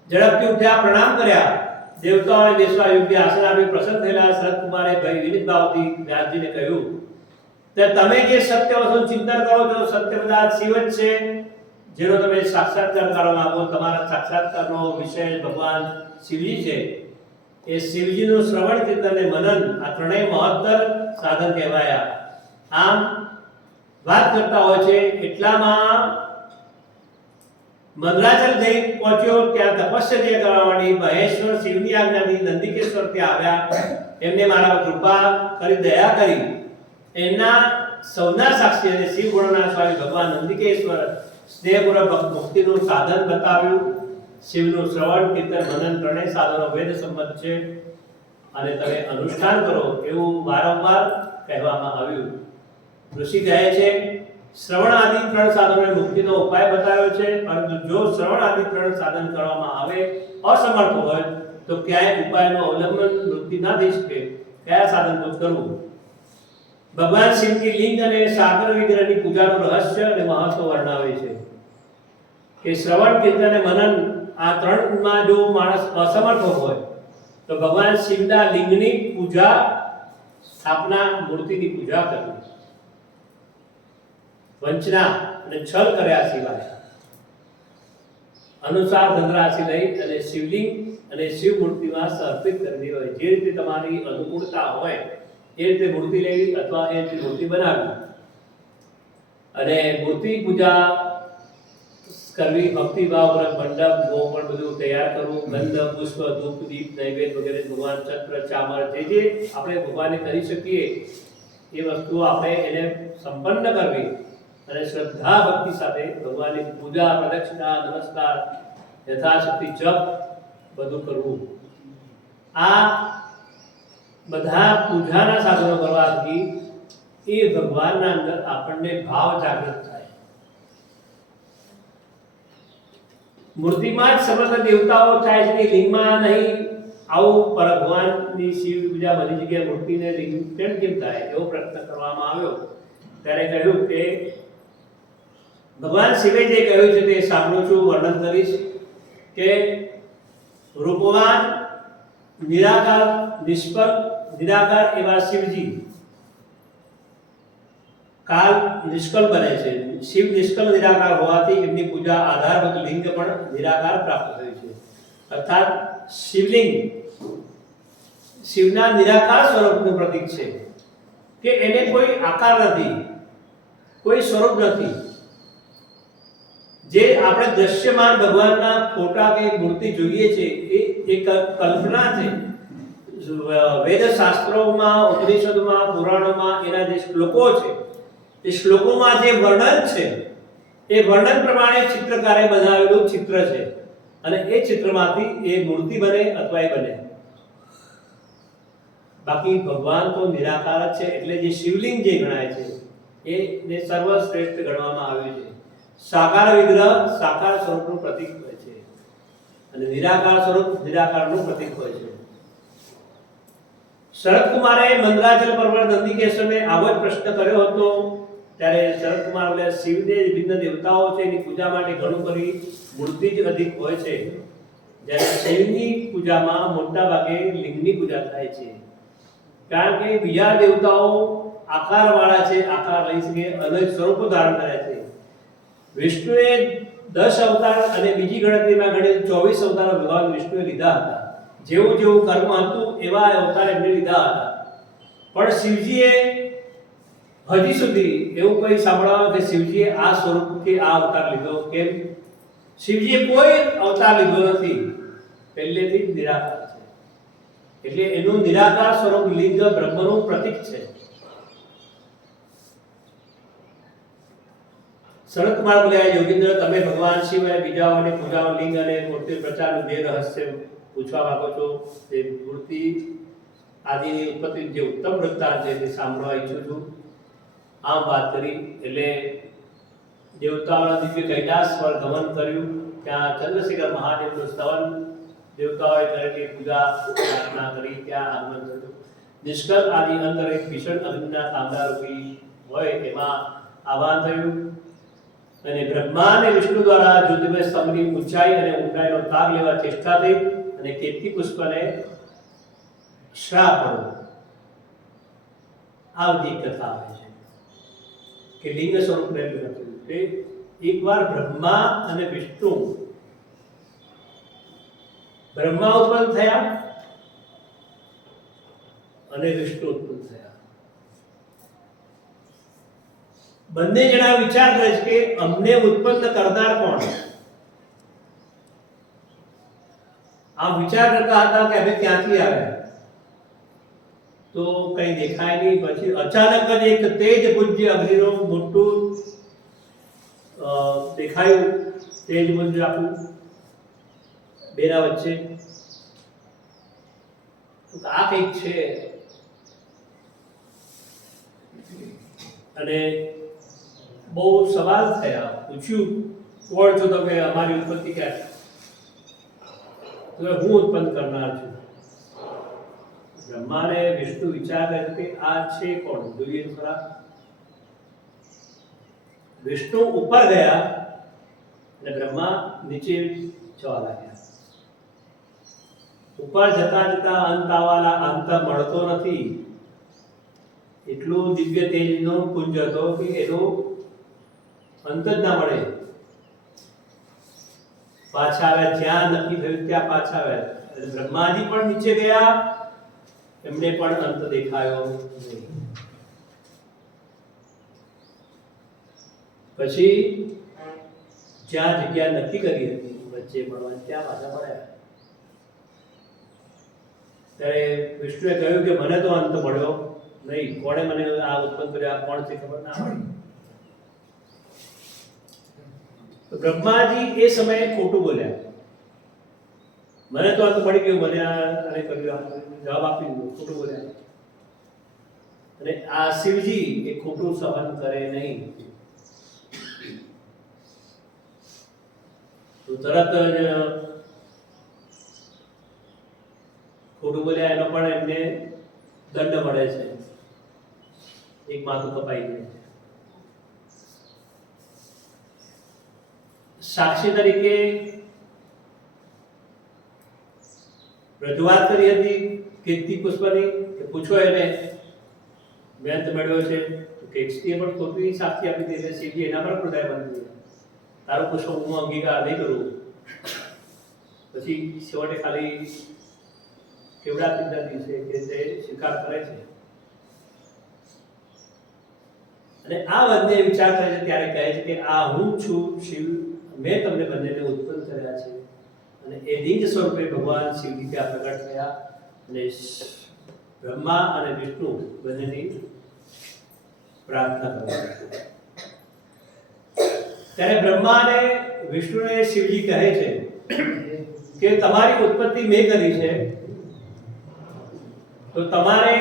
ઝડપથી ઉઠ્યા, પ્રણામ કર્યા. દેવતાઓને બેસવા યોગ્ય આસન આપી પ્રસન્ન થયેલા સનતકુમારે ભય વિનિત ભાવથી વ્યાસજીને કહ્યું કે તમે જે સત્ય વસ્તુનું ચિંતન કરો છો, સત્ય પદાર્થ શિવ જ છે, જેનો તમે સાક્ષાત્કાર કરવા માંગો. તમારા સાક્ષાત્કારનો વિષય ભગવાન શિવજી છે. એ શિવજીનું શ્રવણ, કીર્તન અને મનન આ ત્રણેય મહત્તર સાધન કહેવાયા. આમ વાત કરતા હોય છે એટલામાં મંદરાચલ જઈ પહોંચ્યો. ત્યાં તપસ્યા કરવા માંડી. મહેશ્વર શિવની આજ્ઞાથી નંદિકેશ્વર ત્યાં આવ્યા. એમને મારા કૃપા કરી, દયા કરી. એના સૌના સાક્ષી અને શિવ ગુણના સ્વામી ભગવાન નંદિકેશ્વર સ્નેહપૂર્વક મુક્તિનું સાધન બતાવ્યું. શિવનું શ્રવણ, કીર્તન, મનન ત્રણેય સાધનો વેદ સંમત છે અને તમે અનુષ્ઠાન કરો એવું વારંવાર કહેવામાં આવ્યું. ઋષિ કહે છે શ્રવણ આદિ ત્રણ સાધનોએ મુક્તિનો ઉપાય બતાવ્યો છે, પરંતુ જો શ્રવણ આદિ ત્રણ સાધન કરવામાં આવે અસમર્થ હોય તો ક્યાંય ઉપાયનો અવલંબન મુક્તિ ના થઈ શકે. કયા સાધન કરવું? ભગવાન શિવની લિંગ અને સાગર વિગ્રહની પૂજાનું રહસ્ય અને મહત્વ વર્ણવે છે કે શ્રવણ, કીર્તન અને મનન આ ત્રણમાં જો માણસ અસમર્થ હોય તો ભગવાન શિવના લિંગની પૂજા, સ્થાપના, મૂર્તિની પૂજા કરવી. વંચના અને છલ કર્યા સિવાય અનુસાર ધનરાશિ લઈ અને શિવલિંગ અને શિવ મૂર્તિમાં સમર્પિત કરવી હોય. જે રીતે તમારી અનુકૂળતા હોય એ રીતે મૂર્તિ લેવી અથવા એ રીતે મૂર્તિ બનાવવી અને મૂર્તિ પૂજા કરવી, ભક્તિભાવપૂર્વક મંડપ ગોપણ બધું તૈયાર કરવું, ગંધ પુષ્પ ધૂપ દીપ નૈવેદ્ય વગેરે ભગવાન ચક્ર ચામર જે આપણે ભગવાનને કરી શકીએ એ વસ્તુઓ આપણે એને સંપન્ન કરવી અને શ્રદ્ધા ભક્તિ સાથે ભગવાનની પૂજા પ્રદક્ષિણા નમસ્કાર યથાશક્તિ જપ બધું કરવું. આ બધા પૂજાના સાધનો કરવાથી એ ભગવાનના અંદર આપણને ભાવ જાગૃત થાય. મૂર્તિમાં જ સમસ્ત દેવતાઓ થાય છે, લિંગમાં નહીં. આવું ભગવાનની શિવ પૂજા બધી જગ્યાએ મૂર્તિને લિંગ કેમ થાય એવો પ્રશ્ન કરવામાં આવ્યો ત્યારે કહ્યું કે ભગવાન શિવે જે કહ્યું છે તે સાંભળું છું, વર્ણન કરીશ કે રૂપવાન નિરાકાર નિષ્ફળ નિરાકાર એવા શિવજી કાલ નિષ્કળ બને છે. શિવ નિષ્કળ નિરાકાર હોવાથી એમની પૂજા આધારભૂત લિંગ પણ નિરાકાર પ્રાપ્ત થયું છે. અર્થાત શિવલિંગ શિવના નિરાકાર સ્વરૂપનું પ્રતીક છે કે એને કોઈ આકાર નથી, કોઈ સ્વરૂપ નથી. જે આપણે દ્રશ્યમાન ભગવાનના ફોટા કે મૂર્તિ જોઈએ છે એ એક કલ્પના છે. વેદ શાસ્ત્રોમાં, ઉપનિષદોમાં, પુરાણોમાં એના જે શ્લોકો છે એ શ્લોકોમાં જે વર્ણન છે એ વર્ણન પ્રમાણે ચિત્રકારે બનાવેલું ચિત્ર છે અને એ ચિત્રમાંથી એ મૂર્તિ બને અથવા એ બને. બાકી ભગવાન તો નિરાકાર જ છે. એટલે જે શિવલિંગ જે ગણાય છે એને સર્વશ્રેષ્ઠ ગણવામાં આવ્યું છે. સાકાર વિગ્રહ સાકાર સ્વરૂપનું પ્રતીક હોય છે અને નિરાકાર સ્વરૂપ નિરાકારનું પ્રતીક હોય છે. શરદકુમારે મંદરાચલ પર્વત નંદિકેશ્વરને આવો જ પ્રશ્ન કર્યો હતો. ત્યારે શરદકુમાર બોલે શિવને વિભિન્ન દેવતાઓ છે એની પૂજા માટે ઘણું કરી મૂર્તિ જ અધિક હોય છે, જ્યારે શિવની પૂજામાં મોટા ભાગે લિંગની પૂજા થાય છે. કારણ કે બીજા દેવતાઓ આકારવાળા છે, આકાર લઈ શકે, અનેક સ્વરૂપો ધારણ કરે છે. વિષ્ણુએ 10 અવતાર અને બીજી ગણતરીમાં ગણે 24 અવતાર ભગવાન વિષ્ણુએ લીધા હતા. જેવું જેવું કર્મ હતું એવા અવતાર એમને લીધા હતા. પણ શિવજીએ હજી સુધી એવું કોઈ સાંભળવા કે શિવજીએ આ સ્વરૂપથી આ અવતાર લીધો. કેમ? શિવજીએ કોઈ અવતાર લીધો નથી, પહેલેથી જ નિરાકાર છે. એટલે એનું નિરાકાર સ્વરૂપ લિંગ બ્રહ્મનું પ્રતીક છે. શરદકુમાર બોલ્યા, યોગીન્દ્ર, તમે ભગવાન શિવ અને બીજાઓની પૂજાઓ લિંગ અને મૂર્તિ પ્રચારનું જે રહસ્ય પૂછવા માંગો છો તે મૂર્તિ આદિની ઉત્પત્તિ જે ઉત્તમ વૃત્તાંત છે તે સાંભળવા ઈચ્છું છું. આમ વાત કરી એટલે દેવતાઓના દિવ્ય કૈલાસ પર ગમન કર્યું. ત્યાં ચંદ્રશેખર મહાદેવનું સ્તવન દેવતાઓએ કરેલી પૂજા પ્રાર્થના કરી, ત્યાં આગમન થયું. નિષ્કળ આદિ અંદર એક ભીષણ અગ્નિના તાંબારૂપી હોય એમાં આહવાન થયું અને બ્રહ્મા અને વિષ્ણુ દ્વારા જ્યોતિર્મય સ્તંભની ઊંચાઈ અને ઊંડાઈનો તાગ લેવા ચેષ્ટા થઈ અને કેતકી પુષ્પને શ્રાપ પડ્યો. આ બધી કથા આવે છે કે લિંગ સ્વરૂપ રહેલું હતું. કે એકવાર બ્રહ્મા અને વિષ્ણુ બ્રહ્મા ઉત્પન્ન થયા અને વિષ્ણુ ઉત્પન્ન થયા. બંને જણા વિચાર કરે છે કે અમને ઉત્પન્ન કરનાર કોણ? આ વિચાર કરતા હતા કે અમે ક્યાંથી આવ્યા, તો કઈ દેખાય નહીં. પછી અચાનક જ એક તેજ પુંજ અગ્નિનું મોટું દેખાયું. તેજ પુંજ આખું બેના વચ્ચે. આ કંઈક છે અને બહુ સવાલ થયા. પૂછ્યું, કોણ છો તમે? અમારી ઉત્પત્તિ ક્યાં છે? તો હું ઉત્પન્ન કરનાર છું. બ્રહ્માને વિષ્ણુ વિચાર કરે કે આ છે કોણ, જોઈએ તો ખરા. વિષ્ણુ ઉપર ગયા અને બ્રહ્મા નીચે જવા લાગ્યા. ઉપર જતા જતા અંત આવવાના અંત મળતો નથી. એટલું દિવ્ય તેજનો પુંજ હતો કે એનો અંત જ ના મળે. પાછા આવ્યા, જ્યાં નક્કી થયું ત્યાં પાછા આવ્યા. બ્રહ્માજી પણ નીચે ગયા એમને પણ અંત દેખાયો નહીં. પછી જ્યાં જગ્યા નક્કી કરી હતી વચ્ચે મળવાની ત્યાં પાછા મળ્યા. ત્યારે વિષ્ણુએ કહ્યું કે મને તો અંત મળ્યો નહીં, કોણે મને આ ઉત્પન્ન કર્યો, આ કોણ છે ખબર ના પડી. તો બ્રહ્માજી એ સમયે ખોટું બોલ્યા, મને તો અંત મળી ગયું, મને આને કર્યું, જવાબ આપી દીધો, ખોટું બોલ્યા. અને આ શિવજી એ ખોટું સહન કરે નહીં. તો તરત જ ખોટું બોલ્યા એનો પણ એમને દંડ મળે છે, એક માથું કપાઈ જાય છે. સાક્ષી તરીકે રજૂઆત કરી હતી કીર્તિ પુષ્પની કે પૂછો એને મેં અંત મેળવ્યો છે. તો કીર્તિએ પણ ખોટી સાક્ષી આપી દીધી છે. શિવજી એના પર ક્રોધાય બંધ થયા, તારું પૂછો હું અંગીકાર નહીં કરું. પછી છેવટે ખાલી કેવડાતી દિવસે કે તે સ્વીકાર કરે છે. અને આ બંને વિચાર કરે છે ત્યારે કહે છે કે આ હું છું શિવ, મેં તમને બંનેને ઉત્પન્ન કર્યા છે. અને એ નિજ સ્વરૂપે ભગવાન શિવજી ત્યાં પ્રગટ થયા અને બ્રહ્મા અને વિષ્ણુ બંનેની પ્રાર્થના કરવા. ત્યારે બ્રહ્મા અને વિષ્ણુને શિવજી કહે છે કે તમારી ઉત્પત્તિ મેં કરી છે, તો તમારે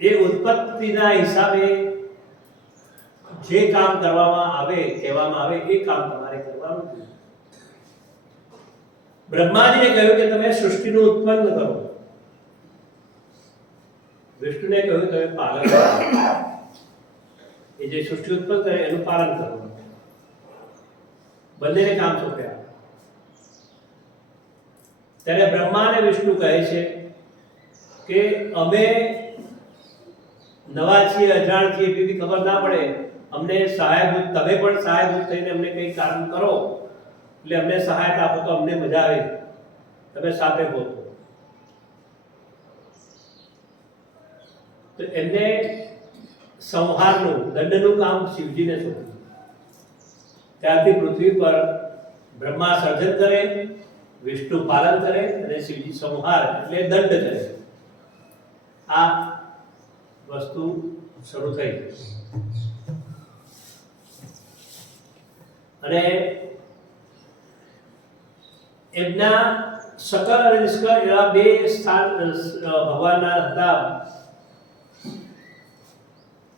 એ ઉત્પત્તિના હિસાબે જે કામ કરવામાં આવે, કહેવામાં આવે એ કામ તમારે કરવાનું છે. બ્રહ્માજીને કહ્યું કે તમે સૃષ્ટિનું ઉત્પન્ન કરો, વિષ્ણુને કહ્યું તમે પાલન કરો. એ જે સૃષ્ટિ ઉત્પન્ન કરે એનું પાલન કરવાનું. બંનેને કામ સોંપ્યા. ત્યારે બ્રહ્મા અને વિષ્ણુ કહે છે કે અમે નવા છીએ, અજાણ છીએ, તેથી ખબર ના પડે, અમને સહાયભૂત, તમે પણ સહાયભૂત થઈને અમને કંઈ કામ કરો એટલે અમને સહાયતા આપો તો અમને મજા આવે, તમે સાથે હો. તો એમને સંહારનું, દંડનું કામ શિવજીને સોંપ્યું. ત્યારથી પૃથ્વી પર બ્રહ્મા સર્જન કરે, વિષ્ણુ પાલન કરે અને શિવજી સંહાર એટલે દંડ કરે. આ વસ્તુ શરૂ થઈ. અને એમના સકલ અને નિષ્કલ એવા બે સ્થાન ભગવાનના હતા.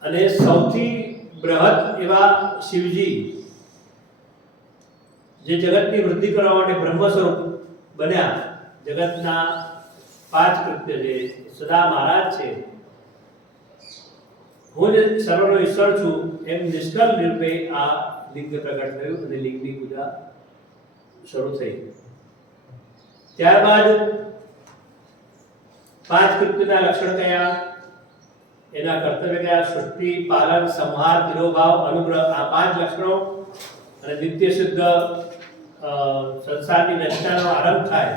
અને સૌથી બૃહદ એવા શિવજી જે જગતની વૃદ્ધિ કરવા માટે બ્રહ્મ સ્વરૂપ બન્યા, જગતના 5 કૃત્ય જે સદા મહારાજ છે, હું જે સર્વનો ઈશ્વર છું એમ નિષ્કલ રૂપે આ લિંગ પ્રગટ થયું અને લિંગની પૂજા શરૂ થઈ. ત્યારબાદ 5 કૃત્યના લક્ષણ કયા, એના કર્તવ્ય કયા, સૃષ્ટિ, પાલન, સંહાર, તિરોભાવ, અનુગ્રહ, આ 5 લક્ષણો. અને નિત્ય શુદ્ધ સંસારની રચનાનો આરંભ થાય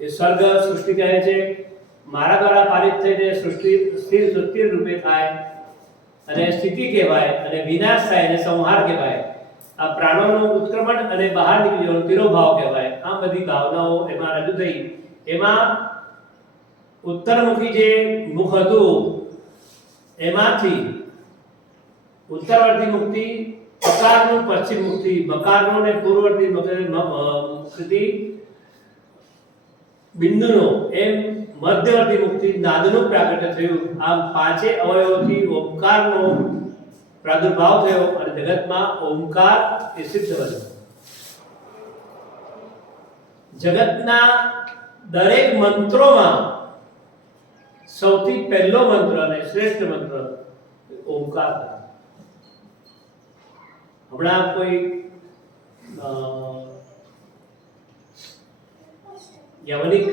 એ સ્વર્ગ સૃષ્ટિ કહે છે. મારા દ્વારા પાલિત થઈને સૃષ્ટિ સ્થિર રૂપે થાય અને સ્થિતિ કહેવાય, અને વિનાશ થાય અને સંહાર કહેવાય. આ પ્રાણોનું ઉત્ક્રમણ અને બહાર નીકળી જવાનો તિરોભાવ કહેવાય. આ બધી ભાવનાઓ એમાં રજૂ થઈ. એમાં ઉત્તરમુખી જે મુખ હતું એમાંથી ઉત્તરવર્તી મુક્તિ, બકારનું પશ્ચિમ મુક્તિ, બકારનું અને પૂર્વવર્તી મુક્તિ, બિંદુનો એમ મધ્યવર્તી મુક્તિ, નાદનું પ્રાગટ્ય થયું. આમ 5 અવયવોથી ઓમકારનો પ્રાદુર્ભાવ થયો અને જગતમાં ઓમકાર એ સિદ્ધ બન્યો. જગતના દરેક મંત્રોમાં સૌથી પહેલો મંત્ર અને શ્રેષ્ઠ મંત્ર ઓમકાર. હમણાં કોઈ યવનિક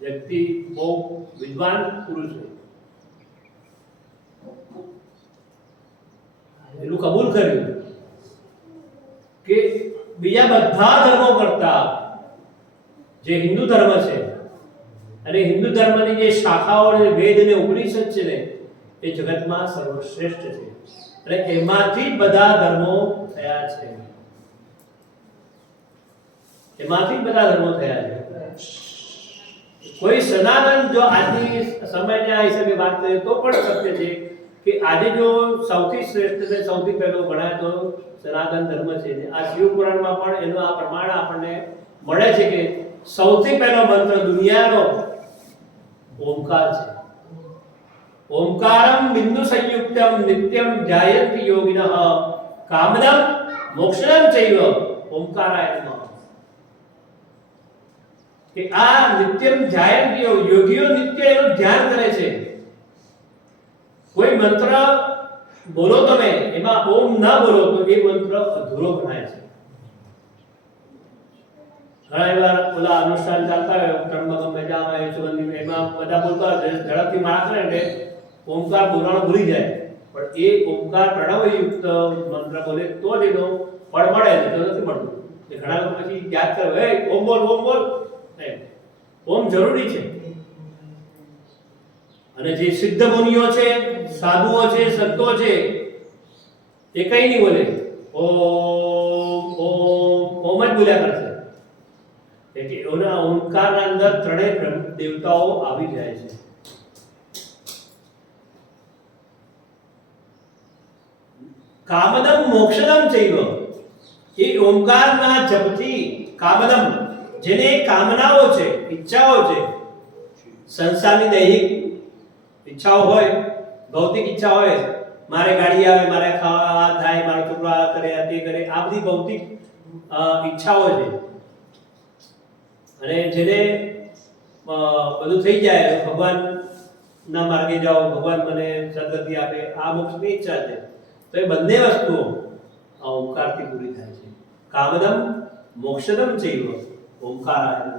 વ્યક્તિ, બહુ વિદ્વાન પુરુષ છે, એનું કબૂલ કર્યું કે બીજા બધા ધર્મો કરતા જે હિન્દુ ધર્મ છે અને હિન્દુ ધર્મની જે શાખાઓ અને વેદ અને ઉપનિષદ છે ને એ જગતમાં સર્વશ્રેષ્ઠ છે અને એમાંથી બધા ધર્મો થયા છે. એમાંથી બધા ધર્મો થયા છે. કોઈ સનાતન જો આજની સમયના હિસાબે વાત કરીએ તો પણ સત્ય છે કે આજે જો સૌથી શ્રેષ્ઠ અને સૌથી પહેલો ગણાય તો સનાતન ધર્મ છે. આ શિવ પુરાણમાં પણ એનું આ પ્રમાણ આપણને મળે છે કે સૌથી પહેલો મંત્ર દુનિયાનો ઓમકાર છે. ઓમકારમ બિંદુ સંયુક્તમ નિત્યમ ધ્યાયન્તિ યોગિનઃ કામદમ મોક્ષદમ ચૈવ ઓમકારાય નમઃ. કે આ નિત્યમ ધ્યાયન્તિ યોગીઓ નિત્ય એનું ધ્યાન કરે છે. કોઈ મંત્ર બોલો તમે એમાં ઓમ ના બોલો તો એ મંત્ર અધૂરો ગણાય છે. ઘણા વાર ઓલા અનુષ્ઠાન ચાલતા હોય ત્રંબકમ યજામહે સુગંધિ એમાં બધા બોલતા હોય ઝડપથી માણસ કરે એટલે ઓમકાર બોલવાનું ભૂલી જાય. પણ એ ઓમકાર પ્રણવયુક્ત મંત્ર બોલે તો જ એનો ફળ મળે ને તો નથી મળતું. એ ઘણા લોકો પછી યાદ કરે હે ઓમ બોલ ઓમ જરૂરી છે. અને જે સિદ્ધ મુનિઓ છે સાધુઓ છે સંતો છે એ કઈ નહીં બોલે ઓમ ઓમ જ બોલ્યા કરશે. એટલે એના ઓમકારના અંદર ત્રણેય દેવતાઓ આવી જાય છે. કામદમ મોક્ષદમ ચૈવ એ ઓમકારના જપથી કામદમ જેને કામનાઓ છે ઈચ્છાઓ છે સંસારની દૈહિક ઈચ્છાઓ હોય ભૌતિક ઈચ્છા હોય મારે ગાડી આવે મારે ખાવા થાય મારો છોકરો આ કરે તે કરે આ બધી ભૌતિક ઈચ્છાઓ છે. અને જેને બધું થઈ જાય ભગવાન ના માર્ગે જાઓ ભગવાન મને સદગતિ આપે આ મોક્ષની ઈચ્છા છે તો એ બંને વસ્તુઓ આ ઓમકારથી પૂરી થાય છે. કામદમ મોક્ષદમ ચૈવ ઓમકારાય.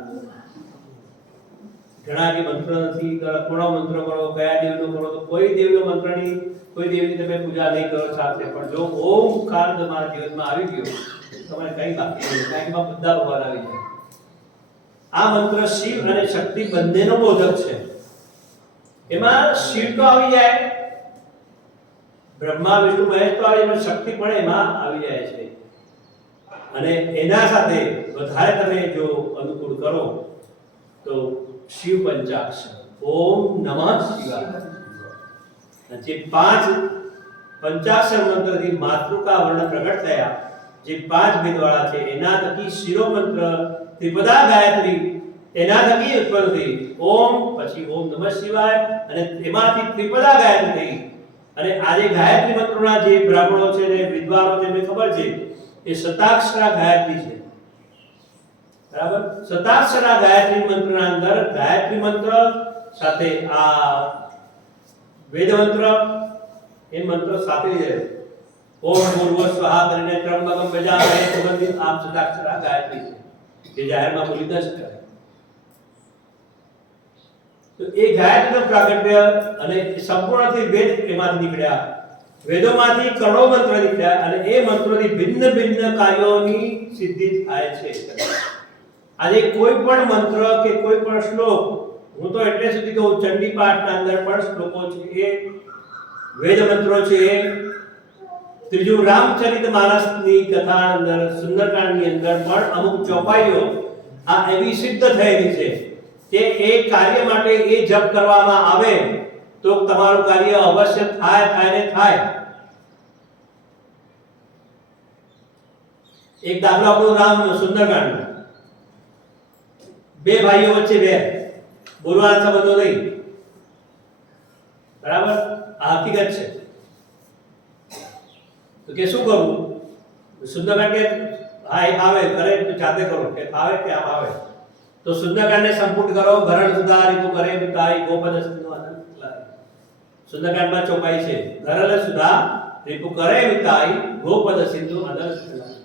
ઘણા કે મંત્ર નથી કોનો મંત્ર કરો કયા દેવનો કરો તો કોઈ દેવનો મંત્રની કોઈ દેવની તમે પૂજા નહીં કરો સાથે પણ જો ઓમકાર તમારા જીવનમાં આવી ગયો તમારે કઈ બાકી નહીં કાંઈમાં બધા ભગવાન આવી જાય. આ મંત્ર શિવ અને શક્તિ બંનેનો બોધક છે. એમાં શિવ તો આવી જાય બ્રહ્મા વિષ્ણુ મહેશ તો આવી જાય શક્તિ પણ એમાં આવી જાય છે. અને એના સાથે વધારે તમે જો અનુકૂળ કરો તો શિવ પંચાક્ષર ઓમ નમઃ શિવાય જે 5 પંચાક્ષર મંત્રથી માતૃકા વર્ણ પ્રગટ થયા જે 5 ભેદવાળા છે એના થકી શિરો મંત્ર ત્રિપદા ગાયત્રી એના થકી ઉત્પન્ન થઈ ઓમ પછી ઓમ નમઃ શિવાય અને એમાંથી ત્રિપદા ગાયત્રી અને આજે ગાયત્રી મંત્રોના જે બ્રાહ્મણો છે ને વિદ્વાનો છે એમને ખબર છે એ શતાક્ષરા ગાયત્રી છે. બરાબર શતાક્ષરા ગાયત્રી મંત્રના અંદર ગાયત્રી મંત્ર સાથે આ વેદ મંત્ર એ મંત્ર સાથે છે. ઓમ ભૂર્ભુવ સ્વાહા કરીને ત્રંબકમ યજામહે સુગંધિ આમ શતાક્ષરા ગાયત્રી છે જે જાહેરમાં બોલી ન શકાય. તો એ ગાયત્રીનું પ્રાગટ્ય અને સંપૂર્ણથી વેદ એમાંથી નીકળ્યા વેદોમાંથી કરોડો મંત્ર નીકળ્યા અને એ મંત્રોથી ભિન્ન ભિન્ન કાર્યોની સિદ્ધિ થાય છે. આજે કોઈ પણ મંત્ર કે કોઈ પણ શ્લોક હું તો એટલે સુધી કહું ચંડી પાઠના અંદર પણ શ્લોકો છે એ વેદ મંત્રો છે. ત્રીજું રામચરિત માનસની કથા અંદર સુંદરકાંડની અંદર પણ અમુક ચોપાઈઓ આ એવી સિદ્ધ થયેલી છે કે એ કાર્ય માટે એ જપ કરવામાં આવે તો તમારું કાર્ય અવશ્ય થાય. એક દાખલો આપણો રામ સુંદરકાંડ બે ભાઈઓ વચ્ચે વેર બોલવાના સંબંધો નહીં બરાબર આ હકીકત છે. તો કે શું કરવું સુંદરકાંડ કે હા આવે કરે તો જાતે કરો કે આવે કે આમ આવે તો સુંદરકાંડને સંપૂર્ણ કરો ભરણ સુધા રીપુ કરે તારી ગોપદ સિંધુ આનંદ લાય. સુંદરકાંડમાં ચોપાઈ છે ગરલ સુધા રીપુ કરે વિતાઈ ગોપદ સિંધુ આનંદ લાય.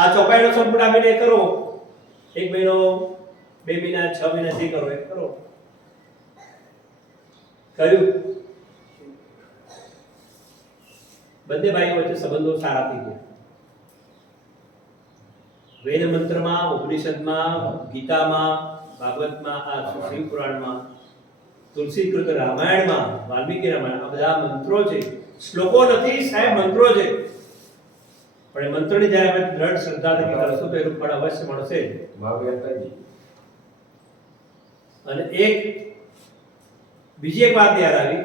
આ ચોપાઈનો સંપૂર્ણ આપીને કરો 1 મહિનો 2 મહિના 6 મહિના જે કરો એ કરો કર્યું બંને ભાઈઓ વચ્ચે સંબંધો સારા થઈ ગયા. વેદ મંત્રમાં ઉપનિષદમાં ગીતામાં ભાગવતમાં, આ શિવ પુરાણમાં, તુલસીકૃત રામાયણમાં, વાલ્મીકી રામાયણ, આ બધા મંત્રો છે. શ્લોકો નથી સાહેબ, મંત્રો છે. પણ એ મંત્રની જ્યારે આપણે દ્રઢ શ્રદ્ધાથી કરશું તો એનું ફળ અવશ્ય મળશે. અને બીજી એક વાત યાદ આવી,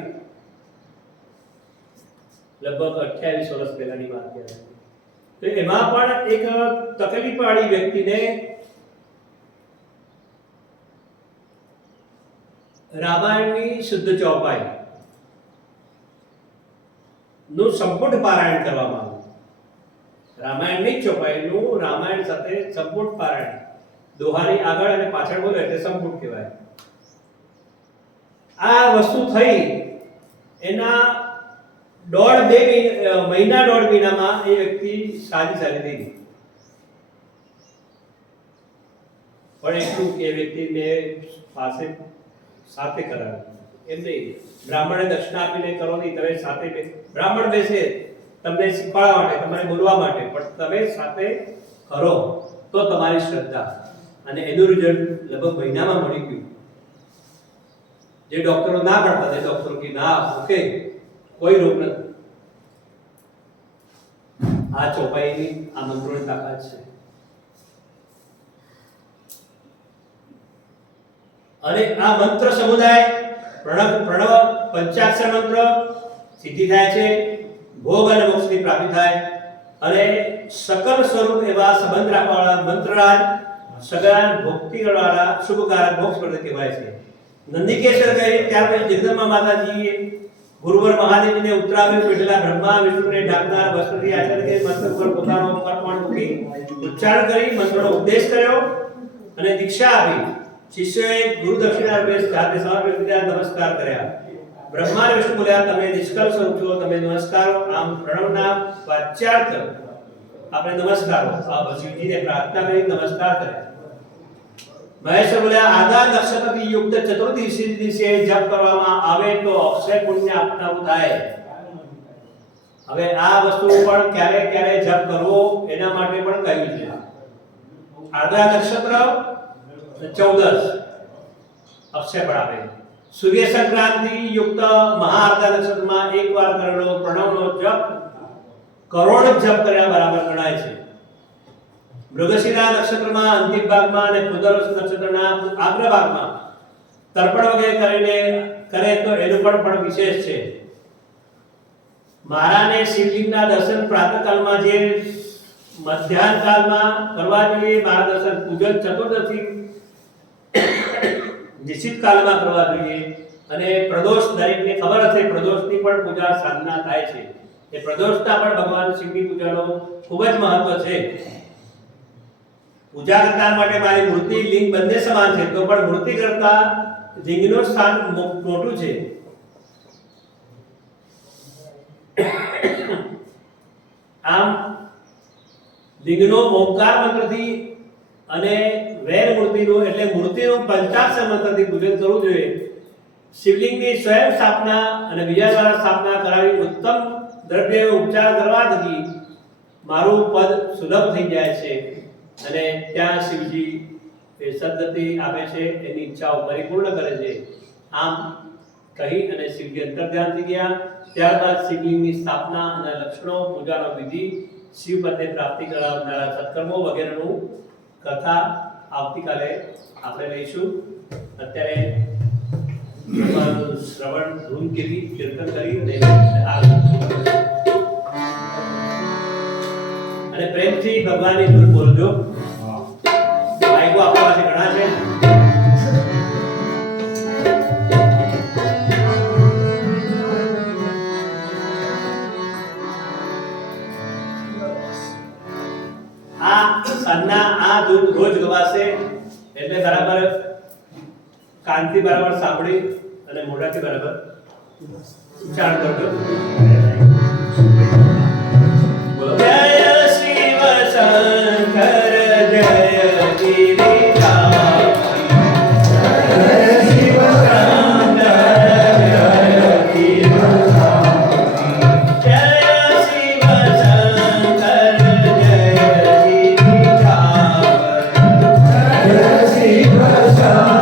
લગભગ 28 વર્ષ પહેલાની વાત યાદ આવી. તો એમાં પણ એક તકલીફ વાળી વ્યક્તિને રામાયણની શુદ્ધ ચોપાઈ નું સંપૂર્ણ પારાયણ કરવામાં આવ્યું. રામાયણની ચોપાઈનું રામાયણ સાથે સંપૂર્ણ પારાયણ, દોહારી આગળ અને પાછળ બોલે એટલે સંપૂર્ણ કહેવાય. આ વસ્તુ થઈ એના 1.5 મહિનામાં એ વ્યક્તિ સારી થઈ ગઈ. પણ એટલું કે વ્યક્તિને પાસે સાથે કરાવ્યું એમ નહીં. બ્રાહ્મણે દક્ષિણા આપીને કરો નહીં, તમે સાથે બ્રાહ્મણ બેસે તમને શીખવાડવા માટે, તમારે બોલવા માટે, પણ તમે સાથે કરો તો તમારી શ્રદ્ધા. અને એનું રિઝલ્ટ લગભગ મહિનામાં મળી ગયું. જે ડોક્ટરો ના પડતા તે ડોક્ટરો કે ના, ઓકે, કોઈ રોગ નથી. આ ચોપાઈની, આ મંત્રોની તાકાત છે. અને આ મંત્ર સમુદાય પ્રણવ પંચાક્ષર મંત્ર સિદ્ધિ થાય છે, ભોગ અને મોક્ષની પ્રાપ્તિ થાય. અને સકલ સ્વરૂપ એવા સંબંધ રાખવાવાળા મંત્રરાજ, સગન ભક્તિ કરવાવાળા શુભકારક મોક્ષ પ્રદ કહેવાય છે. નંદિકેશ્વર કહે ત્યાર પછી જગદંબા માતાજીએ ગુરુવર મહાદેવજીને ઉત્તરાભિ બેઠેલા બ્રહ્મા વિષ્ણુને ઢાંકનાર વસ્ત્રથી આચાર્ય મંત્ર પર પોતાનો કર્પણ મૂકી ઉચ્ચારણ કરી મંત્રનો ઉપદેશ કર્યો અને દીક્ષા આપી. શિષ્યોએ ગુરુ દક્ષિણા રૂપે જાતે સમર્પિત કર્યા, નમસ્કાર કર્યા. બ્રહ્મા અને વિષ્ણુ બોલ્યા, તમે નિષ્કલ સ્વરૂપ છો, તમે નમસ્કારો. આમ પ્રણવના વાચ્યાર્થ આપણે નમસ્કારો. આ શિવજીને પ્રાર્થના કરી નમસ્કાર કર્યા. મહેશ્વર બોલ્યા, આદા નક્ષત્રથી યુક્ત ચતુર્દશી દિવસે જપ કરવામાં આવે તો અક્ષય પુણ્ય આપનારું થાય. હવે આ વસ્તુ પણ ક્યારે ક્યારે જપ કરવો એના માટે પણ કહ્યું છે. આદા નક્ષત્ર 14 અક્ષય પણ આપે. સૂર્ય સંક્રાંતિ યુક્ત મહાઆરતા નક્ષત્રમાં એકવાર કરેલો પ્રણવનો જપ કરોડ જપ કર્યા બરાબર ગણાય છે. મૃગશિરા નક્ષત્રમાં અંતિમ ભાગમાં અને પુનર્વસુ નક્ષત્રના આગળ ભાગમાં તર્પણ વગેરે કરીને કરે તો એનું પણ વિશેષ છે. મહારાજને શિવલિંગના દર્શન પ્રાતઃકાળમાં જે મધ્યાહન કાળમાં કરવા જોઈએ, મહારાજ દર્શન પૂજન ચતુર્દશી નિશ્ચિત કાળમાં કરવા જોઈએ. અને પ્રદોષ દરેકને ખબર હશે, પ્રદોષની પણ પૂજા સાધના થાય છે. એ પ્રદોષના પણ ભગવાન શિવની પૂજાનો ખૂબ જ મહત્વ છે. પૂજા કરતા માટે મારી મૂર્તિ લિંગ બંને સમાન છે, તો પણ મૂર્તિ કરતા લિંગનું સ્થાન મોટું છે. આમ લિંગનો ઓમકાર મંત્રથી અને વેર મૂર્તિનું એટલે મૂર્તિનું પંચાક્ષર મંત્રથી પૂજન કરવું જોઈએ. શિવલિંગની સ્વયં સ્થાપના અને બીજા દ્વારા સ્થાપના કરાવી ઉત્તમ દ્રવ્ય ઉપચાર કરવા થકી મારું પદ સુલભ થઈ જાય છે અને ત્યાં શિવજી એ સદગતિ આપે છે, એની ઈચ્છાઓ પરિપૂર્ણ કરે છે. આમ કહી અને શિવજી અંતર્ધ્યાન થઈ ગયા. ત્યારબાદ શિવલિંગની સ્થાપના અને લક્ષણો, પૂજાનો વિધિ, શિવ પદને પ્રાપ્તિ કરાવનારા સત્કર્મો વગેરેનું કથા આવતીકાલે આપણે લઈશું. અત્યારે ભગવાનનું શ્રવણ ધૂન કરી, કીર્તન કરી અને પ્રેમથી ભગવાનની ધૂન બોલજો. માઈકો આપણા પાસે ઘણા છે. સાંજના આ ધૂન રોજ ગવાશે એટલે બરાબર કાનથી બરાબર સાંભળી અને મોઢાથી બરાબર ઉચ્ચારણ કરજો. બોલો જય શિવ શંકર જય ગિરિરાજ, જય શિવ શંકર જય ગિરિરાજ, જય શિવ શંકર જય ગિરિરાજ, જય શિવ શંકર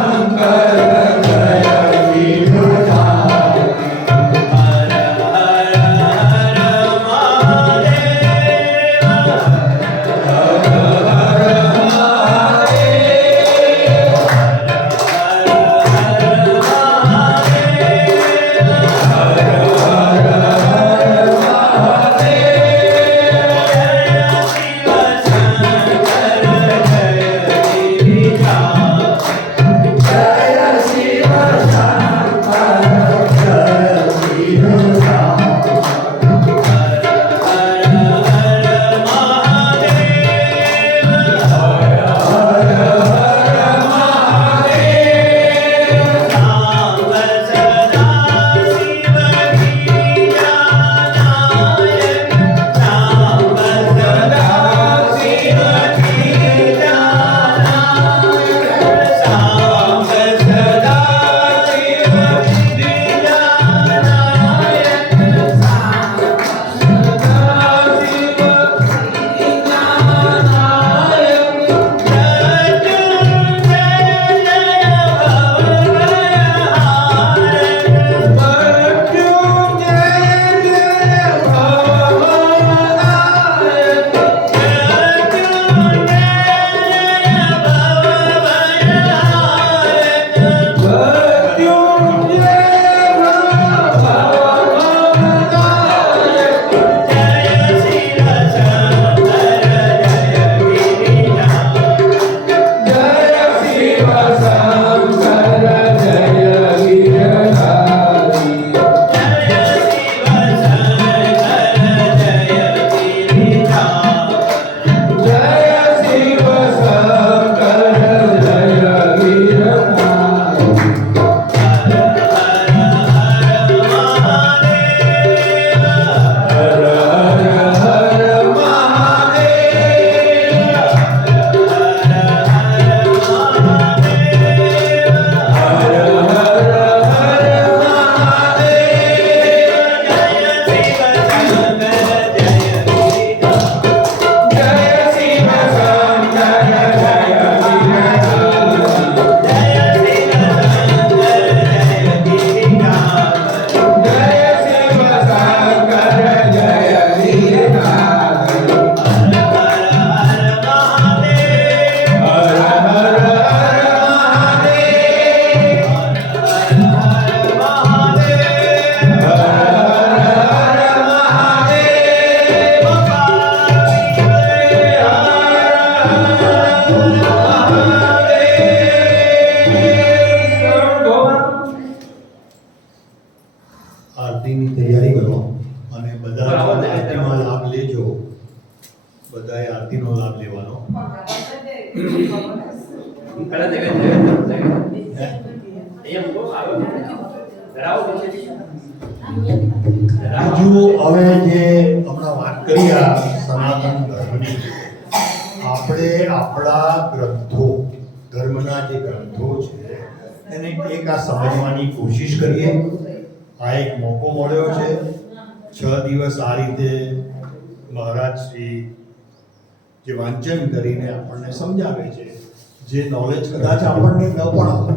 બધાએ આરતીનો લાભ લેવાનો. પહેલા અહીંયા મૂકો, આવો. ધરાવો નીચેથી. ધરાવો. બીજું હવે જે હમણાં વાત કરી આ સનાતન ધર્મની, આપણે આપણા ગ્રંથો, ધર્મના જે ગ્રંથો છે એને એક આ સમજવાની કોશિશ કરીએ. આ એક મોકો મળ્યો છે. 6 દિવસ આ રીતે મહારાજ શ્રી જે વાંચન કરીને આપણને સમજાવે છે, જે નોલેજ કદાચ આપણને ન પણ આવે.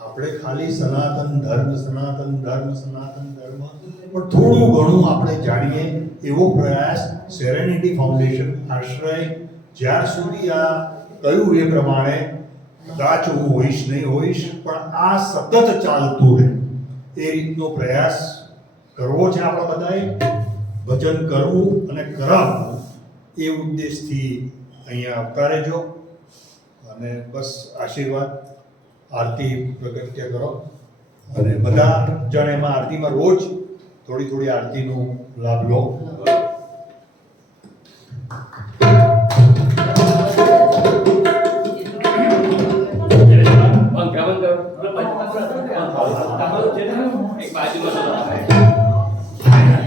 આપણે ખાલી સનાતન ધર્મ સનાતન ધર્મ સનાતન ધર્મ પણ થોડું ઘણું આપણે જાણીએ એવો પ્રયાસ સેરેનિટી ફાઉન્ડેશન આશ્રય જ્યાર સુધી આ કહ્યું એ પ્રમાણે, કદાચ હું હોઈશ નહીં હોઈશ પણ આ સતત ચાલતું રહે એ રીતનો પ્રયાસ કરવો છે આપણે બધાએ. ભજન કરવું અને કરાવવું એ ઉદ્દેશથી અહીંયા આવતા રહેજો. અને બસ આશીર્વાદ, આરતી પ્રગટ્ય કરો અને બધા જણ એમાં આરતીમાં રોજ થોડી થોડી આરતીનો લાભ લો.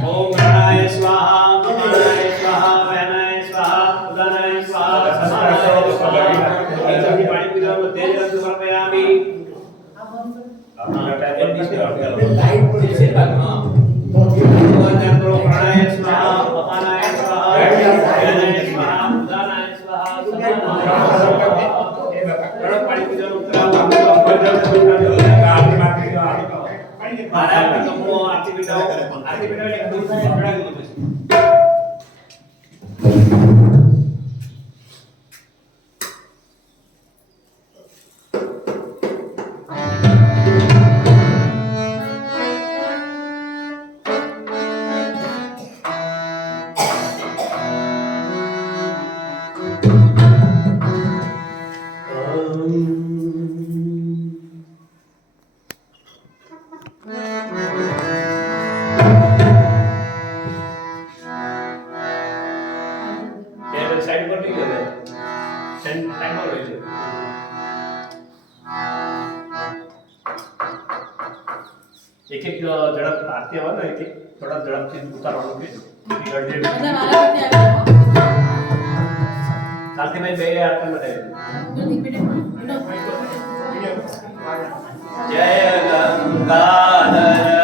ઓમ પ્રાણાય સ્વાહા, અપાનાય સ્વાહા, વ્યાનાય સ્વાહા, ઉદાનાય સ્વાહા, સમાનાય સ્વાહા. પાણી પીવાનું તેજ રસ સમર્પયામિ. પ્રાણાય સ્વાહા, અપાનાય સ્વાહા, વ્યાનાય સ્વાહા, ઉદાનાય સ્વાહા, સમાનાય સ્વાહા. પાણી પીવાનું આરતી બેટાઓ એક દૂધ પકડાવી દો પછી. સાઈડ પર નહીં ગયો ટાઈમર હોય છે. એક એક ઝડપ આરતી આવે ને, એક એક થોડા ઝડપથી ઉતારવાનું છે. કાંતિભાઈ બે આરતી માટે જય ગંગાધર